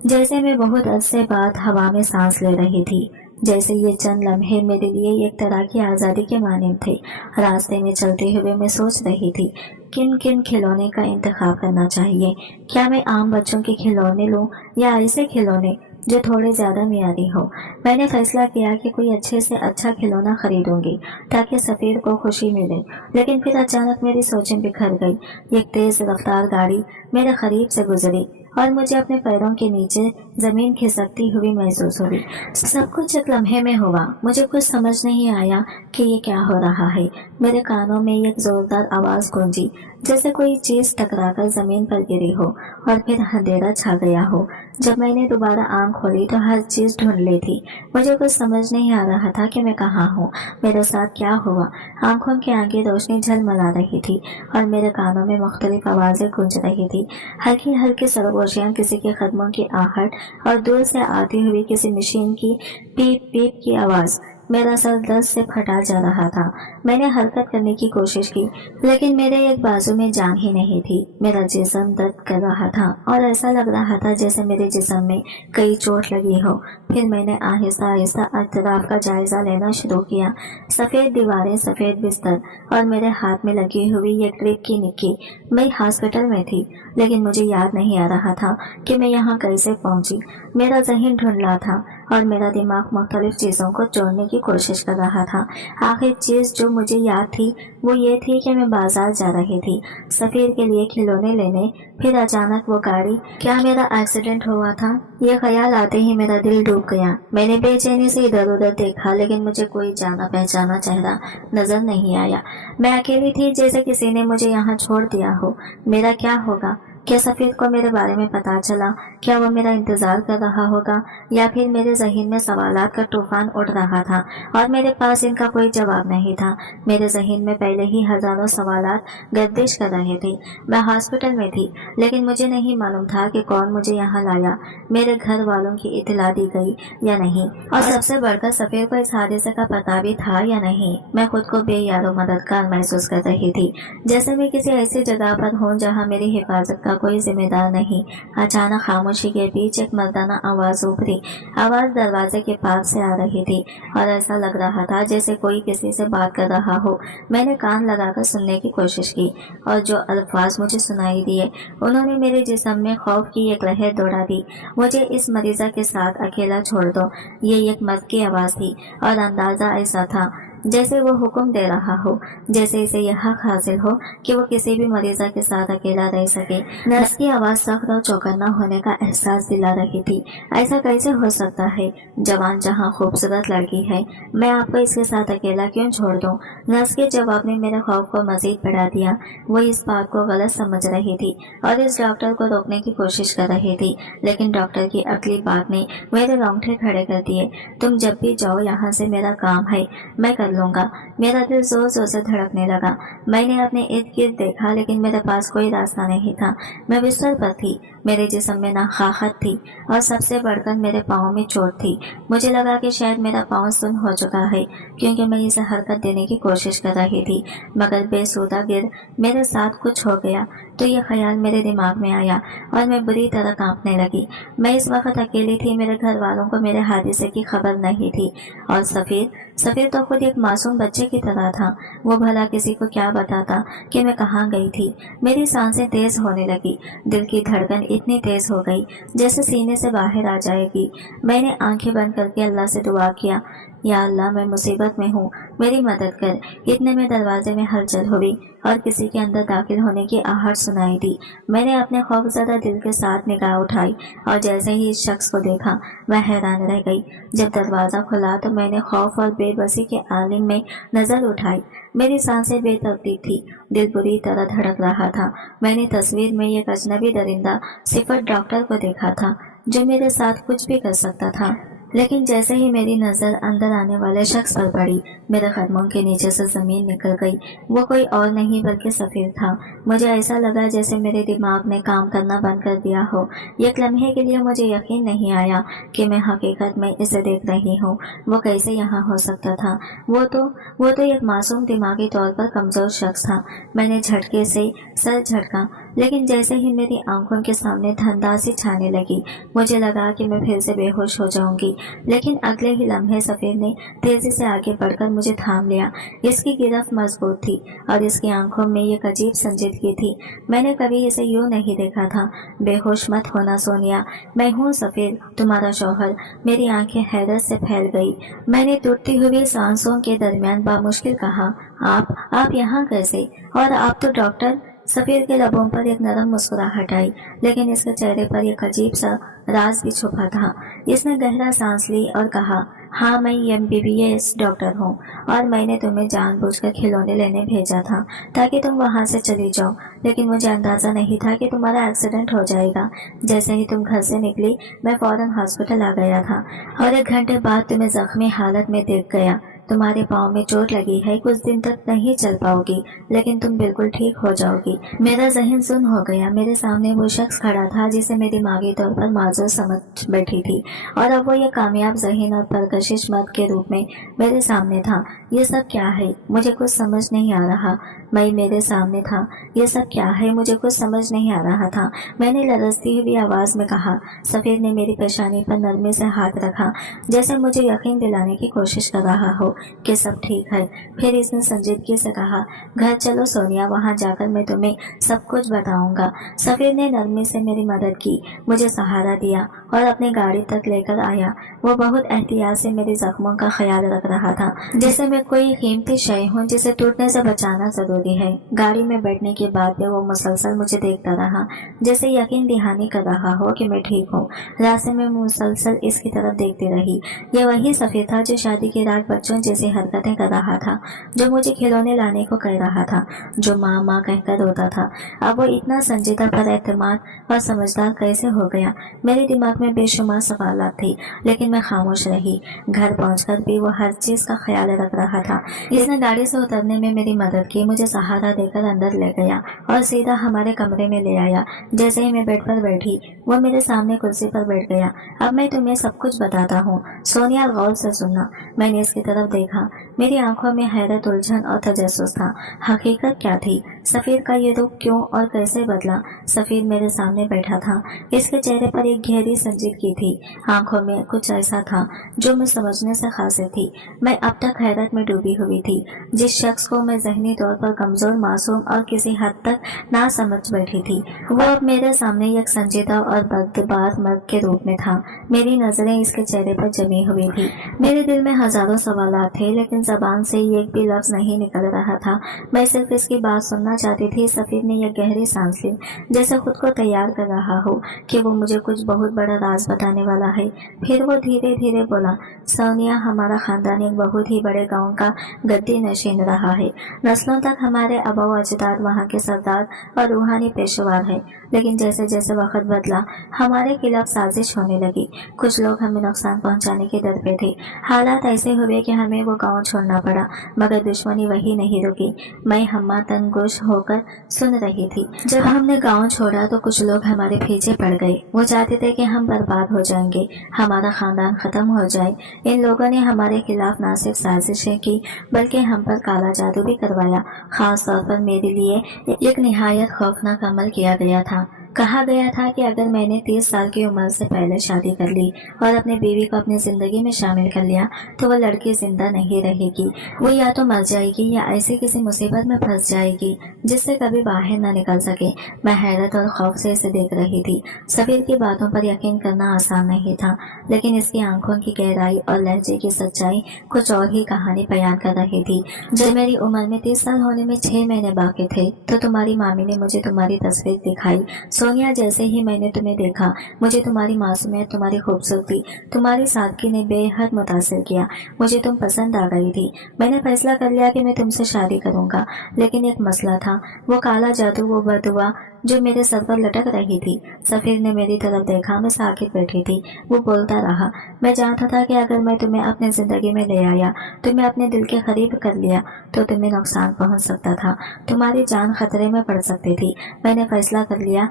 जैसे मैं बहुत अरसे बाद हवा में सांस ले रही थी। जैसे ये चंद लम्हे मेरे लिए एक तरह की आज़ादी के मानिंद थे। रास्ते में चलते हुए मैं सोच रही थी, किन किन खिलौने का इंतखाब करना चाहिए। क्या मैं आम बच्चों के खिलौने लूं या ऐसे खिलौने जो थोड़े ज्यादा मियारी हो। मैंने फैसला किया कि कोई अच्छे से अच्छा खिलौना खरीदूंगी ताकि सफेद को खुशी मिले। लेकिन फिर अचानक मेरी सोचें बिखर गई। एक तेज रफ्तार गाड़ी मेरे करीब से गुजरी और मुझे अपने पैरों के नीचे जमीन खिसकती हुई महसूस हुई। सब कुछ एक लम्हे में हुआ। मुझे कुछ समझ नहीं आया कि ये क्या हो रहा है। मेरे कानों में एक जोरदार आवाज गूंजी, जैसे कोई चीज टकराकर जमीन पर गिरी हो और फिर अंधेरा छा गया हो। जब मैंने दोबारा आंख खोली तो हर चीज ढूंढ ली थी। मुझे कुछ समझ नहीं आ रहा था कि मैं कहाँ हूँ, मेरे साथ क्या हुआ। आंखों के आगे रोशनी झलमला रही थी और मेरे कानों में मुख्तलिफ आवाजें गूंज रही थी। हल्की हल्की सरगोशियां, किसी के कदमों की आहट और दूर से आती हुई किसी मशीन की पीप पीप की आवाज। मेरा सर दर्द से फटा जा रहा था। मैंने हरकत करने की कोशिश की, लेकिन मेरे एक बाजू में जान ही नहीं थी। मेरा जिस्म दर्द कर रहा था और ऐसा लग रहा था जैसे मेरे जिस्म में कई चोट लगी हो। फिर मैंने आहिस्ता आहिस्ता अतराफ का जायजा लेना शुरू किया। सफेद दीवारें, सफेद बिस्तर और मेरे हाथ में लगी हुई एक ड्रिप की निक्की। मैं हॉस्पिटल में थी, लेकिन मुझे याद नहीं आ रहा था कि मैं यहाँ कैसे पहुंची। मेरा ज़हन ढूंढला था और मेरा दिमाग मुख्तलिफ चीज़ों को जोड़ने की कोशिश कर रहा था। आखिर चीज़ जो मुझे याद थी वो ये थी कि मैं बाजार जा रही थी सफ़ीर के लिए खिलौने लेने। फिर अचानक वो गाड़ी, क्या मेरा एक्सीडेंट हुआ था? ये ख्याल आते ही मेरा दिल डूब गया। मैंने बेचैनी से इधर उधर देखा, लेकिन मुझे कोई जाना पहचाना चेहरा नजर नहीं आया। मैं अकेली थी, जैसे किसी ने मुझे यहाँ छोड़ दिया हो। मेरा क्या होगा? क्या सफीर को मेरे बारे में पता चला? क्या वो मेरा इंतजार कर रहा होगा या फिर मेरे जहन में सवालात का तूफान उड़ रहा था और मेरे पास इनका कोई जवाब नहीं था। मेरे जहन में पहले ही हजारों सवालात गर्दिश कर रहे थे। मैं हॉस्पिटल में थी, लेकिन मुझे नहीं मालूम था कि कौन मुझे यहाँ लाया, मेरे घर वालों की इतला दी गई या नहीं, और सबसे बढ़कर सफीर को इस हादसे का पता भी था या नहीं। मैं खुद को बेयारो मददगार महसूस कर रही थी, जैसे मैं किसी ऐसी जगह पर हूँ जहाँ मेरी हिफाजत का कोई जिम्मेदार नहीं। अचानक खामोशी के बीच एक मर्दाना आवाज उभरी। आवाज दरवाजे के पास से आ रही थी और ऐसा लग रहा था जैसे कोई किसी से बात कर रहा हो। मैंने कान लगाकर सुनने की कोशिश की और जो अल्फाज मुझे सुनाई दिए उन्होंने मेरे जिस्म में खौफ की एक लहर दौड़ा दी। मुझे इस मरीजा के साथ अकेला छोड़ दो, ये एक मर्द की आवाज थी और अंदाजा ऐसा था जैसे वो हुक्म दे रहा हो, जैसे इसे यह हक हासिल हो कि वो किसी भी मरीजा के साथ अकेला रह सके। नर्स की आवाज सख्त और चौकन्ना होने का एहसास दिला रही थी। ऐसा कैसे हो सकता है? जवान जहां खूबसूरत लड़की है, मैं आपको इसके साथ अकेला क्यों छोड़ दूं? नर्स के जवाब ने मेरे खौफ को मजीद बढ़ा दिया। वो इस बात को गलत समझ रही थी और इस डॉक्टर को रोकने की कोशिश कर रही थी, लेकिन डॉक्टर की अगली बात ने मेरे रोंगटे खड़े कर दिए। तुम जब भी जाओ, यहाँ से मेरा काम है, मैं कर लूंगा। मेरा दिल जोर जोर से धड़कने लगा। मैंने अपने इर्द गिर्द देखा, लेकिन मेरे पास कोई रास्ता नहीं था। मैं बिस्तर पर थी, मेरे जिस्म में नाखाहत थी और सबसे बढ़कर मेरे पाँव में चोट थी। मुझे लगा कि शायद मेरा पाँव सुन्न हो चुका है, क्योंकि मैं इसे हरकत देने की कोशिश कर रही थी, मगर बेसुदा गिर मेरे साथ कुछ हो गया तो यह ख्याल मेरे दिमाग में आया और मैं बुरी तरह कांपने लगी। मैं इस वक्त अकेली थी, मेरे घर वालों को मेरे हादसे की खबर नहीं थी और सफीर तो खुद एक मासूम बच्चे की तरह था। वो भला किसी को क्या बताता कि मैं कहाँ गई थी। मेरी सांसें तेज होने लगी, दिल की धड़कन इतनी तेज हो गई जैसे सीने से बाहर आ जाएगी। मैंने आंखें बंद करके अल्लाह से दुआ किया, या अल्लाह, मैं मुसीबत में हूँ, मेरी मदद कर। इतने में दरवाजे में हलचल हुई और किसी के अंदर दाखिल होने की आहट सुनाई दी। मैंने अपने खौफजदा दिल के साथ निगाह उठाई और जैसे ही इस शख्स को देखा मैं हैरान रह गई। जब दरवाज़ा खुला तो मैंने खौफ और बेबसी के आलिम में नज़र उठाई। मेरी सांसें बेतरतीब थी, दिल बुरी तरह धड़क रहा था। मैंने तस्वीर में एक अजनबी दरिंदा सिफत डॉक्टर को देखा था, जो मेरे साथ कुछ भी कर सकता था। लेकिन जैसे ही मेरी नज़र अंदर आने वाले शख्स पर पड़ी, मेरे कदमों के नीचे से ज़मीन निकल गई। वो कोई और नहीं बल्कि सफीर था। मुझे ऐसा लगा जैसे मेरे दिमाग ने काम करना बंद कर दिया हो। एक लम्हे के लिए मुझे यकीन नहीं आया कि मैं हकीकत में इसे देख रही हूँ। वो कैसे यहाँ हो सकता था? वो तो एक मासूम, दिमागी तौर पर कमज़ोर शख्स था। मैंने झटके से सर झटका, लेकिन जैसे ही मेरी आंखों के सामने धनदासी छाने लगी, मुझे लगा कि मैं फिर से बेहोश हो जाऊंगी। लेकिन अगले ही लम्हे सफीर ने तेजी से आगे बढ़कर मुझे थाम लिया। इसकी गिरफ्त मजबूत थी और इसकी आंखों में एक अजीब संजीदगी थी। मैंने कभी इसे यूं नहीं देखा था। बेहोश मत होना सोनिया, मैं हूँ सफीर, तुम्हारा शौहर। मेरी आंखें हैरत से फैल गई। मैंने टूटती हुई सांसों के दरमियान बामुश्किल कहा, आप यहाँ कैसे? और आप तो डॉक्टर। सफीर के लबों पर एक नरम मुस्कुराहट आई, लेकिन इसके चेहरे पर एक अजीब सा राज भी छुपा था। इसने गहरा सांस ली और कहा, हाँ, मैं MBBS डॉक्टर हूँ और मैंने तुम्हें जानबूझकर खिलौने लेने भेजा था ताकि तुम वहाँ से चली जाओ, लेकिन मुझे अंदाजा नहीं था कि तुम्हारा एक्सीडेंट हो जाएगा। जैसे ही तुम घर से निकली, मैं फौरन हॉस्पिटल आ गया था और 1 घंटे बाद तुम्हें जख्मी हालत में देख गया। तुम्हारे पाँव में चोट लगी है, कुछ दिन तक नहीं चल पाओगी, लेकिन तुम बिल्कुल ठीक हो जाओगी। मेरा जहन सुन्न हो गया। मेरे सामने वो शख्स खड़ा था जिसे मैं दिमागी तौर पर माजूर समझ बैठी थी, और अब वो ये कामयाब जहीन और परकशिश मर्द के रूप में मेरे सामने था। ये सब क्या है? मुझे कुछ समझ नहीं आ रहा। मैं मेरे सामने था। ये सब क्या है? मुझे कुछ समझ नहीं आ रहा था। मैंने लरजती हुई आवाज में कहा। सफीर ने मेरी पेशानी पर नरमी से हाथ रखा, जैसे मुझे यकीन दिलाने की कोशिश कर रहा हो कि सब ठीक है। फिर इसने संजीदगी से कहा, घर चलो सोनिया, वहाँ जाकर मैं तुम्हें सब कुछ बताऊंगा। सफीर ने नरमी से मेरी मदद की, मुझे सहारा दिया और अपनी गाड़ी तक लेकर आया। वो बहुत एहतियात से मेरे जख्मों का ख्याल रख रहा था, जैसे मैं कोई कीमती शय हूँ जिसे टूटने से बचाना जरूरी है। गाड़ी में बैठने के बाद भी वो मुसलसल मुझे देखता रहा, जैसे यकीन दहानी कर रहा हो कि मैं ठीक हूँ। रास्ते में मुसलसल इसकी तरफ देखती रही। ये वही सफीर था जो शादी की रात बच्चों जैसी हरकतें कर रहा था, जो मुझे खिलौने लाने को कह रहा था, जो माँ माँ कहकर रोता था। अब वो इतना संजीदा, पर एतमाद और समझदार कैसे हो गया? मेरे दिमाग में बेशुमार सवालात थी, लेकिन मैं खामोश रही। घर पहुंचकर भी वो हर चीज का ख्याल रख रहा था। इसने गाड़ी से उतरने में मेरी मदद की, मुझे सहारा देकर अंदर ले गया और सीधा हमारे कमरे में ले आया। जैसे ही मैं बेड पर बैठी, वो मेरे सामने कुर्सी पर बैठ गया। अब मैं तुम्हें सब कुछ बताता हूँ, सोनिया, गौर से सुनना। मैंने इसकी तरफ देखा। मेरी आंखों में हैरत, उलझन और तजस्सुस था। हकीकत क्या थी? सफीर का ये रुख क्यों और कैसे बदला? सफीर मेरे सामने बैठा था। इसके चेहरे पर एक गहरी संजीदगी थी। आंखों में कुछ ऐसा था जो मैं समझने से खासिर थी। मैं अब तक हैरत में डूबी हुई थी। जिस शख्स को मैं ज़हनी तौर पर कमजोर, मासूम और किसी हद तक ना समझ बैठी थी, वो अब मेरे सामने एक संजीदा और बदबार मर्द के रूप में था। मेरी नजरें इसके चेहरे पर जमी हुई थी। मेरे दिल में हजारों सवाल थे, लेकिन जबान से एक भी लफ्ज नहीं निकल रहा था। मैं सिर्फ इसकी बात सुनना चाहती थी। सफीर ने एक गहरी सांस ली, जैसे खुद को तैयार कर रहा हो कि वो मुझे कुछ बहुत बड़ा राज बताने वाला है। फिर वो धीरे धीरे बोला, सोनिया, हमारा खानदान एक बहुत ही बड़े गांव का गद्दी नशीन रहा है। नस्लों तक हमारे आबा अजदाद वहाँ के सरदार और रूहानी पेशेवर है। लेकिन जैसे जैसे वक्त बदला, हमारे खिलाफ साजिश होने लगी। कुछ लोग हमें नुकसान पहुंचाने के डर पे थे। हालात ऐसे हुए कि हमें वो गांव छोड़ना पड़ा, मगर दुश्मनी वही नहीं रुकी। मैं हम्मा तनगोश होकर सुन रही थी। जब हमने गांव छोड़ा तो कुछ लोग हमारे पीछे पड़ गए। वो चाहते थे कि हम बर्बाद हो जाएंगे, हमारा खानदान खत्म हो जाए। इन लोगों ने हमारे खिलाफ न सिर्फ साजिशें की, बल्कि हम पर काला जादू भी करवाया। खास तौर पर मेरे लिए एक निहायत खौफनाक अमल किया गया था। कहा गया था कि अगर मैंने 30 साल की उम्र से पहले शादी कर ली और अपनी बीवी को अपनी जिंदगी में शामिल कर लिया, तो वह लड़की जिंदा नहीं रहेगी। वो या तो मर जाएगी या ऐसी किसी मुसीबत में फंस जाएगी जिससे कभी बाहर न निकल सके। मैं हैरत और खौफ से इसे देख रही थी। सफीर की बातों पर यकीन करना आसान नहीं था, लेकिन इसकी आंखों की गहराई और लहजे की सच्चाई कुछ और ही कहानी बयान कर रही थी। जब मेरी उम्र में 30 साल होने में 6 महीने बाकी थे, तो तुम्हारी मामी ने मुझे तुम्हारी तस्वीर दिखाई। सोनिया, जैसे ही मैंने तुम्हें देखा, मुझे तुम्हारी मासूमियत, तुम्हारी खूबसूरती, तुम्हारी सादगी ने बेहद मुतासिर किया। मुझे तुम पसंद आ गई थी। मैंने फैसला कर लिया कि मैं तुमसे शादी करूंगा। लेकिन एक मसला था, वो काला जादू, वो बददुआ जो मेरे सर पर लटक रही थी। सफीर ने मेरी तरफ देखा। मैं साकित बैठी थी। वो बोलता रहा, मैं जानता था कि अगर मैं तुम्हें अपनी जिंदगी में ले आया, तुम्हें अपने दिल के करीब कर लिया, तो तुम्हें नुकसान पहुंच सकता था, तुम्हारी जान खतरे में पड़ सकती थी। मैंने फैसला कर लिया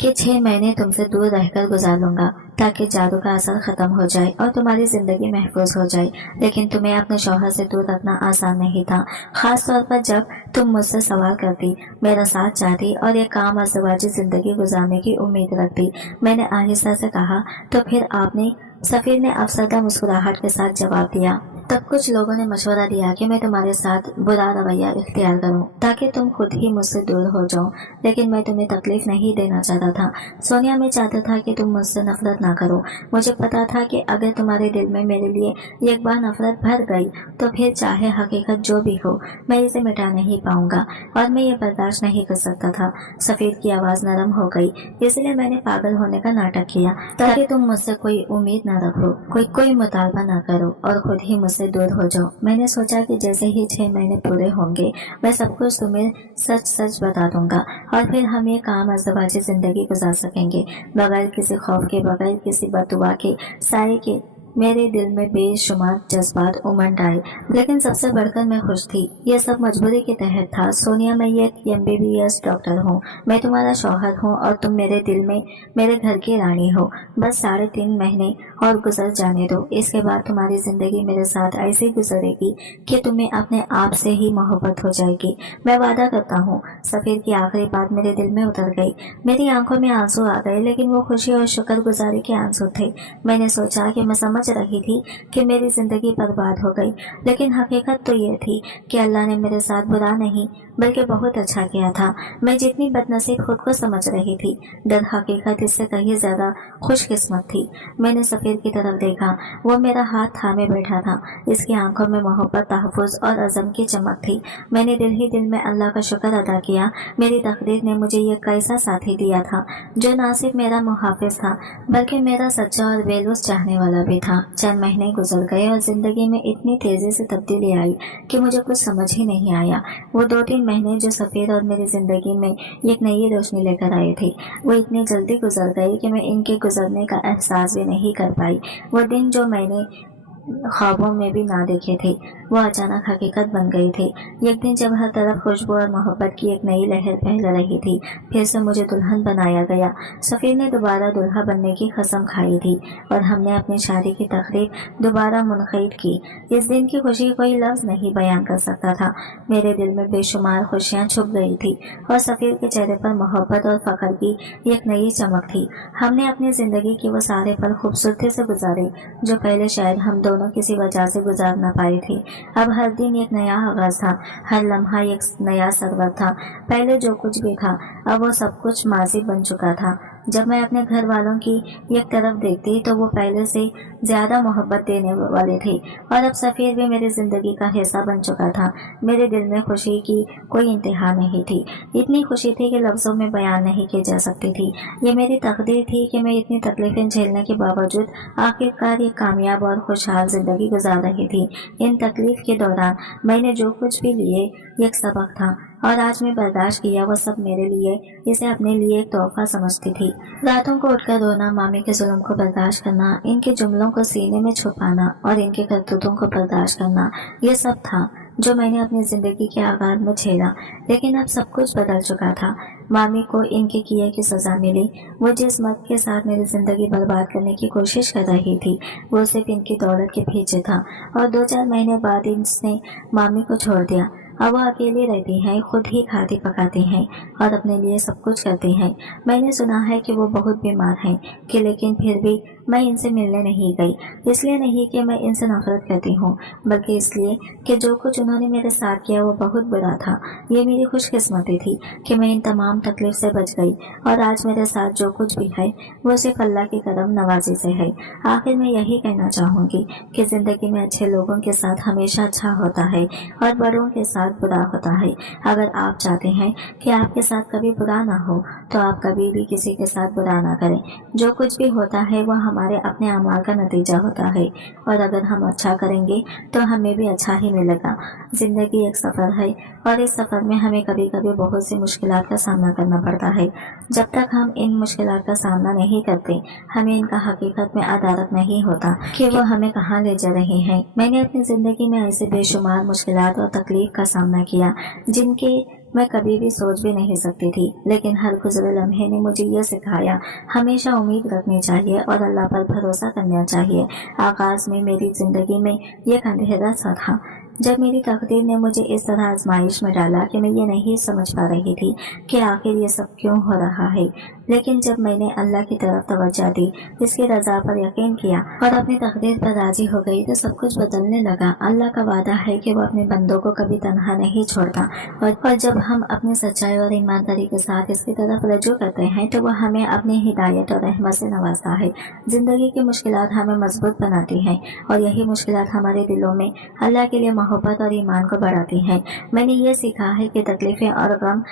कि 6 महीने तुमसे दूर रहकर गुजार लूंगा, ताकि जादू का असर खत्म हो जाए और तुम्हारी जिंदगी महफूज हो जाए। लेकिन तुम्हें अपने शौहर से दूर रखना आसान नहीं था, खास तौर पर जब तुम मुझसे सवाल करती, मेरा साथ चाहती और एक काम अज़वाजी जिंदगी गुजारने की उम्मीद रखती। मैंने आहिस्ता से कहा, तो फिर आपने? सफीर ने अफसरदा मुस्कुराहट के साथ जवाब दिया, तब कुछ लोगों ने मशवरा दिया कि मैं तुम्हारे साथ बुरा रवैया इख्तियार करूं, ताकि तुम खुद ही मुझसे दूर हो जाओ। लेकिन मैं तुम्हें तकलीफ नहीं देना चाहता था। सोनिया, मैं चाहता था कि तुम मुझसे नफरत ना करो। मुझे पता था कि अगर तुम्हारे दिल में मेरे लिए एक बार नफरत भर गई, तो फिर चाहे हकीकत जो भी हो, मैं इसे मिटा नहीं पाऊंगा, और मैं ये बर्दाश्त नहीं कर सकता था। सफीर की आवाज नरम हो गई, इसलिए मैंने पागल होने का नाटक किया, ताकि तुम मुझसे कोई उम्मीद न रखो, कोई मुतालबा न करो और खुद ही मुझसे दूर हो जाओ। मैंने सोचा कि जैसे ही 6 महीने पूरे होंगे, मैं सब कुछ तुम्हें सच सच बता दूंगा, और फिर हम ये काम अज़वाजी जिंदगी गुजार सकेंगे, बगैर किसी खौफ के, बगैर किसी बददुआ के, साए के। मेरे दिल में बेशुमार जज्बात उमड़ आए, लेकिन सबसे बढ़कर मैं खुश थी। यह सब मजबूरी के तहत था। सोनिया, मैं एक MBBS डॉक्टर हूँ, मैं तुम्हारा शौहर हूँ, और तुम मेरे दिल में मेरे घर की रानी हो। बस 3.5 महीने और गुजर जाने दो। इसके बाद तुम्हारी जिंदगी मेरे साथ ऐसे गुजरेगी कि तुम्हें अपने आप से ही मोहब्बत हो जाएगी। मैं वादा करता हूँ। सफीर की आखिरी बात मेरे दिल में उतर गई। मेरी आंखों में आंसू आ गए, लेकिन वो खुशी और शुक्रगुजारी के आंसू थे। मैंने सोचा कि मैं समझ रही थी कि मेरी जिंदगी बर्बाद हो गई, लेकिन हकीकत तो ये थी कि अल्लाह ने मेरे साथ बुरा नहीं बल्कि बहुत अच्छा किया था। मैं जितनी बदनसीब खुद को समझ रही थी, दर हकीकत इससे कहीं ज्यादा खुशकिस्मत थी। मैंने सफीर की तरफ देखा। वो मेरा हाथ थामे बैठा था। इसकी आंखों में मोहब्बत, तहफ़्फ़ुज़ और अज़म की चमक थी। मैंने दिल ही दिल में अल्लाह का शुक्र अदा किया। मेरी तकदीर ने मुझे ये कैसा साथी दिया था, जो ना सिर्फ मेरा मुहाफ़िज़ था, बल्कि मेरा सच्चा और बेलुस चाहने वाला भी था। था। चंद महीने गुजर गए और जिंदगी में इतनी तेजी से तब्दीली आई कि मुझे कुछ समझ ही नहीं आया। वो 2-3 महीने जो सफेद और मेरी जिंदगी में एक नई रोशनी लेकर आए थे, वो इतनी जल्दी गुजर गए कि मैं इनके गुजरने का एहसास भी नहीं कर पाई। वो दिन जो मैंने ख्वाबों में भी ना देखे थे, वो अचानक हकीकत बन गई थे। एक दिन जब हर तरफ खुशबू और मोहब्बत की एक नई लहर फैल रही थी, फिर से मुझे दुल्हन बनाया गया। सफ़ीर ने दोबारा दुल्हा बनने की कसम खाई थी और हमने अपनी शादी की तकरीब दोबारा मुनक़िद की। इस दिन की खुशी कोई लफ्ज़ नहीं बयान कर सकता था। मेरे दिल में बेशुमार खुशियाँ छुप गई थी और सफ़ीर के चेहरे पर मोहब्बत और फ़ख्र की एक नई चमक थी। हमने अपनी ज़िंदगी के वो सारे पल खूबसूरती से गुजारे जो पहले शायद हम दोनों किसी वजह से गुजार ना पाए थे। अब हर दिन एक नया आगाज था, हर लम्हा एक नया सरवर था। पहले जो कुछ भी था, अब वो सब कुछ माजी बन चुका था। जब मैं अपने घर वालों की एक तरफ देखती तो वो पहले से ज़्यादा मोहब्बत देने वाले थे और अब सफ़ीर भी मेरी ज़िंदगी का हिस्सा बन चुका था। मेरे दिल में खुशी की कोई इंतहा नहीं थी। इतनी खुशी थी कि लफ्ज़ों में बयान नहीं की जा सकती थी। ये मेरी तकदीर थी कि मैं इतनी तकलीफ़ें झेलने के बावजूद आखिरकार एक कामयाब और खुशहाल ज़िंदगी गुजार रही थी। इन तकलीफ़ के दौरान मैंने जो कुछ भी लिए एक सबक था और आज मैं बर्दाश्त किया वो सब मेरे लिए, इसे अपने लिए एक तोहफा समझती थी। रातों को उठकर रोना, मामी के जुल्म को बर्दाश्त करना, इनके जुमलों को सीने में छुपाना और इनके करतूतों को बर्दाश्त करना, ये सब था जो मैंने अपनी ज़िंदगी के आगाज़ में झेला। लेकिन अब सब कुछ बदल चुका था। मामी को इनके किए की सज़ा मिली। वो जिस मर्द के साथ मेरी ज़िंदगी बर्बाद करने की कोशिश कर रही थी, वो सिर्फ इनकी दौलत के पीछे था और 2-4 महीने बाद इसने मामी को छोड़ दिया। अब वो अकेली रहती हैं, खुद ही खाती पकाती हैं और अपने लिए सब कुछ करती हैं। मैंने सुना है कि वो बहुत बीमार हैं कि लेकिन फिर भी मैं इनसे मिलने नहीं गई। इसलिए नहीं कि मैं इनसे नफरत करती हूँ, बल्कि इसलिए कि जो कुछ उन्होंने मेरे साथ किया वो बहुत बुरा था। ये मेरी खुशकिस्मती थी कि मैं इन तमाम तकलीफ से बच गई और आज मेरे साथ जो कुछ भी है वो सिर्फ अल्लाह की करम नवाजी से है। आखिर मैं यही कहना चाहूँगी कि ज़िंदगी में अच्छे लोगों के साथ हमेशा अच्छा होता है और बड़ों के साथ बुरा होता है। अगर आप चाहते हैं कि आपके साथ कभी बुरा ना हो तो आप कभी भी किसी के साथ बुरा ना करें। जो कुछ भी होता है वह हमारे अपने अमाल का नतीजा होता है और अगर हम अच्छा करेंगे तो हमें भी अच्छा ही मिलेगा। ज़िंदगी एक सफ़र है और इस सफ़र में हमें कभी कभी बहुत सी मुश्किलात का सामना करना पड़ता है। जब तक हम इन मुश्किलात का सामना नहीं करते, हमें इनका हकीकत में अदारत नहीं होता कि वो हमें कहाँ ले जा रहे हैं। मैंने अपनी ज़िंदगी में ऐसे बेशुमार मुश्किलात और तकलीफ का सामना किया जिनके मैं कभी भी सोच भी नहीं सकती थी, लेकिन हर गुज़रे लम्हे ने मुझे ये सिखाया हमेशा उम्मीद रखनी चाहिए और अल्लाह पर भरोसा करना चाहिए। आगाज़ में मेरी ज़िंदगी में एक अंधेरा सा था जब मेरी तकदीर ने मुझे इस तरह आजमाइश में डाला कि मैं ये नहीं समझ पा रही थी कि आखिर ये सब क्यों हो रहा है। लेकिन जब मैंने अल्लाह की तरफ तवज्जो दी, इसकी रज़ा पर यकीन किया और अपनी तकदीर पर राजी हो गई तो सब कुछ बदलने लगा। अल्लाह का वादा है कि वो अपने बंदों को कभी तन्हा नहीं छोड़ता और जब हम अपनी सच्चाई और ईमानदारी के साथ इसकी तरफ रजू करते हैं तो वह हमें अपनी हिदायत और रहमत से नवाजता है। ज़िंदगी की मुश्किलात हमें मजबूत बनाती हैं और यही मुश्किलात हमारे दिलों में अल्लाह के लिए मोहब्बत और ईमान को बढ़ाती हैं। मैंने ये सीखा है कि तकलीफ़ें और गम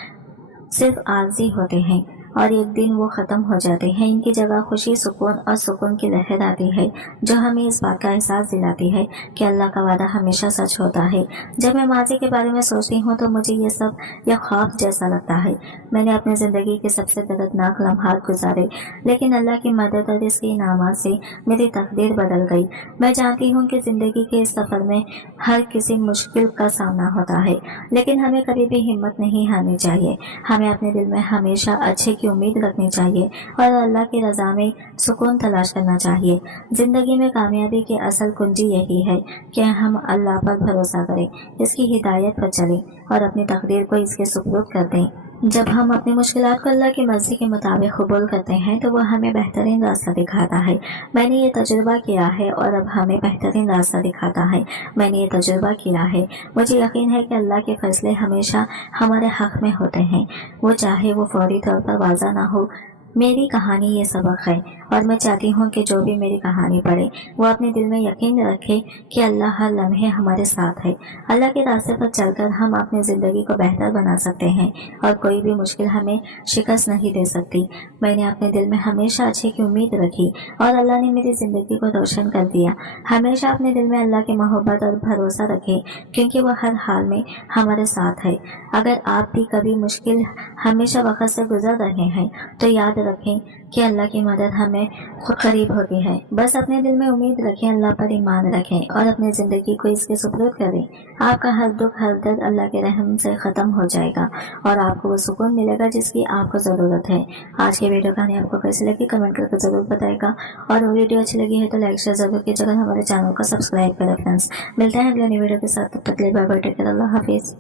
सिर्फ आर्जी होते हैं और एक दिन वो ख़त्म हो जाते हैं। इनकी जगह खुशी, सुकून और सुकून की लहर आती है जो हमें इस बात का एहसास दिलाती है कि अल्लाह का वादा हमेशा सच होता है। जब मैं माजी के बारे में सोचती हूँ तो मुझे ये सब यह ख्वाब जैसा लगता है। मैंने अपनी ज़िंदगी के सबसे दर्दनाक लम्हात गुजारे, लेकिन अल्लाह की मदद और इसके इनामात से मेरी तकदीर बदल गई। मैं जानती हूँ कि ज़िंदगी के इस सफ़र में हर किसी मुश्किल का सामना होता है, लेकिन हमें कभी भी हिम्मत नहीं हारनी चाहिए। हमें अपने दिल में हमेशा अच्छे की उम्मीद रखनी चाहिए और अल्लाह की रज़ा में सुकून तलाश करना चाहिए। ज़िंदगी में कामयाबी की असल कुंजी यही है कि हम अल्लाह पर भरोसा करें, इसकी हिदायत पर चलें और अपनी तकदीर को इसके सुपुर्द कर दें। जब हम अपनी मुश्किलात को अल्लाह की मर्ज़ी के मुताबिक कबूल करते हैं तो वह हमें बेहतरीन रास्ता दिखाता है। मैंने ये तजुर्बा किया है और अब हमें बेहतरीन रास्ता दिखाता है। मैंने ये तजुर्बा किया है। मुझे यकीन है कि अल्लाह के फैसले हमेशा हमारे हक़ में होते हैं, वो चाहे वो फौरी तौर पर वाज़ा ना हो मेरी कहानी ये सबक है और मैं चाहती हूँ कि जो भी मेरी कहानी पढ़े वो अपने दिल में यकीन रखे कि अल्लाह हर लम्हे हमारे साथ है। अल्लाह के रास्ते पर चलकर हम अपनी ज़िंदगी को बेहतर बना सकते हैं और कोई भी मुश्किल हमें शिकस्त नहीं दे सकती। मैंने अपने दिल में हमेशा अच्छे की उम्मीद रखी और अल्लाह ने मेरी ज़िंदगी को रोशन कर दिया। हमेशा अपने दिल में अल्लाह की मोहब्बत और भरोसा रखें क्योंकि वो हर हाल में हमारे साथ है। अगर आप भी कभी मुश्किल हमेशा वक्त से गुजर रहे हैं तो याद रखें कि अल्लाह की मदद हमें खुद करीब होती है। बस अपने दिल में उम्मीद रखें, अल्लाह पर ईमान रखें और अपनी ज़िंदगी को इसके सुपुर्द करें। आपका हर दुख हर दर्द अल्लाह के रहम से ख़त्म हो जाएगा और आपको वो सुकून मिलेगा जिसकी आपको ज़रूरत है। आज की वीडियो कहानी आपको कैसी लगी कमेंट करके ज़रूर बताएगा और वीडियो अच्छी लगी है तो लाइक शेयर ज़रूर कीजिएगा। हमारे चैनल को सब्सक्राइब करें फ्रेंड्स। मिलते हैं अगले नई वीडियो के साथ, तब तक के लिए बाय बाय, टेक केयर, अल्लाह हाफिज़।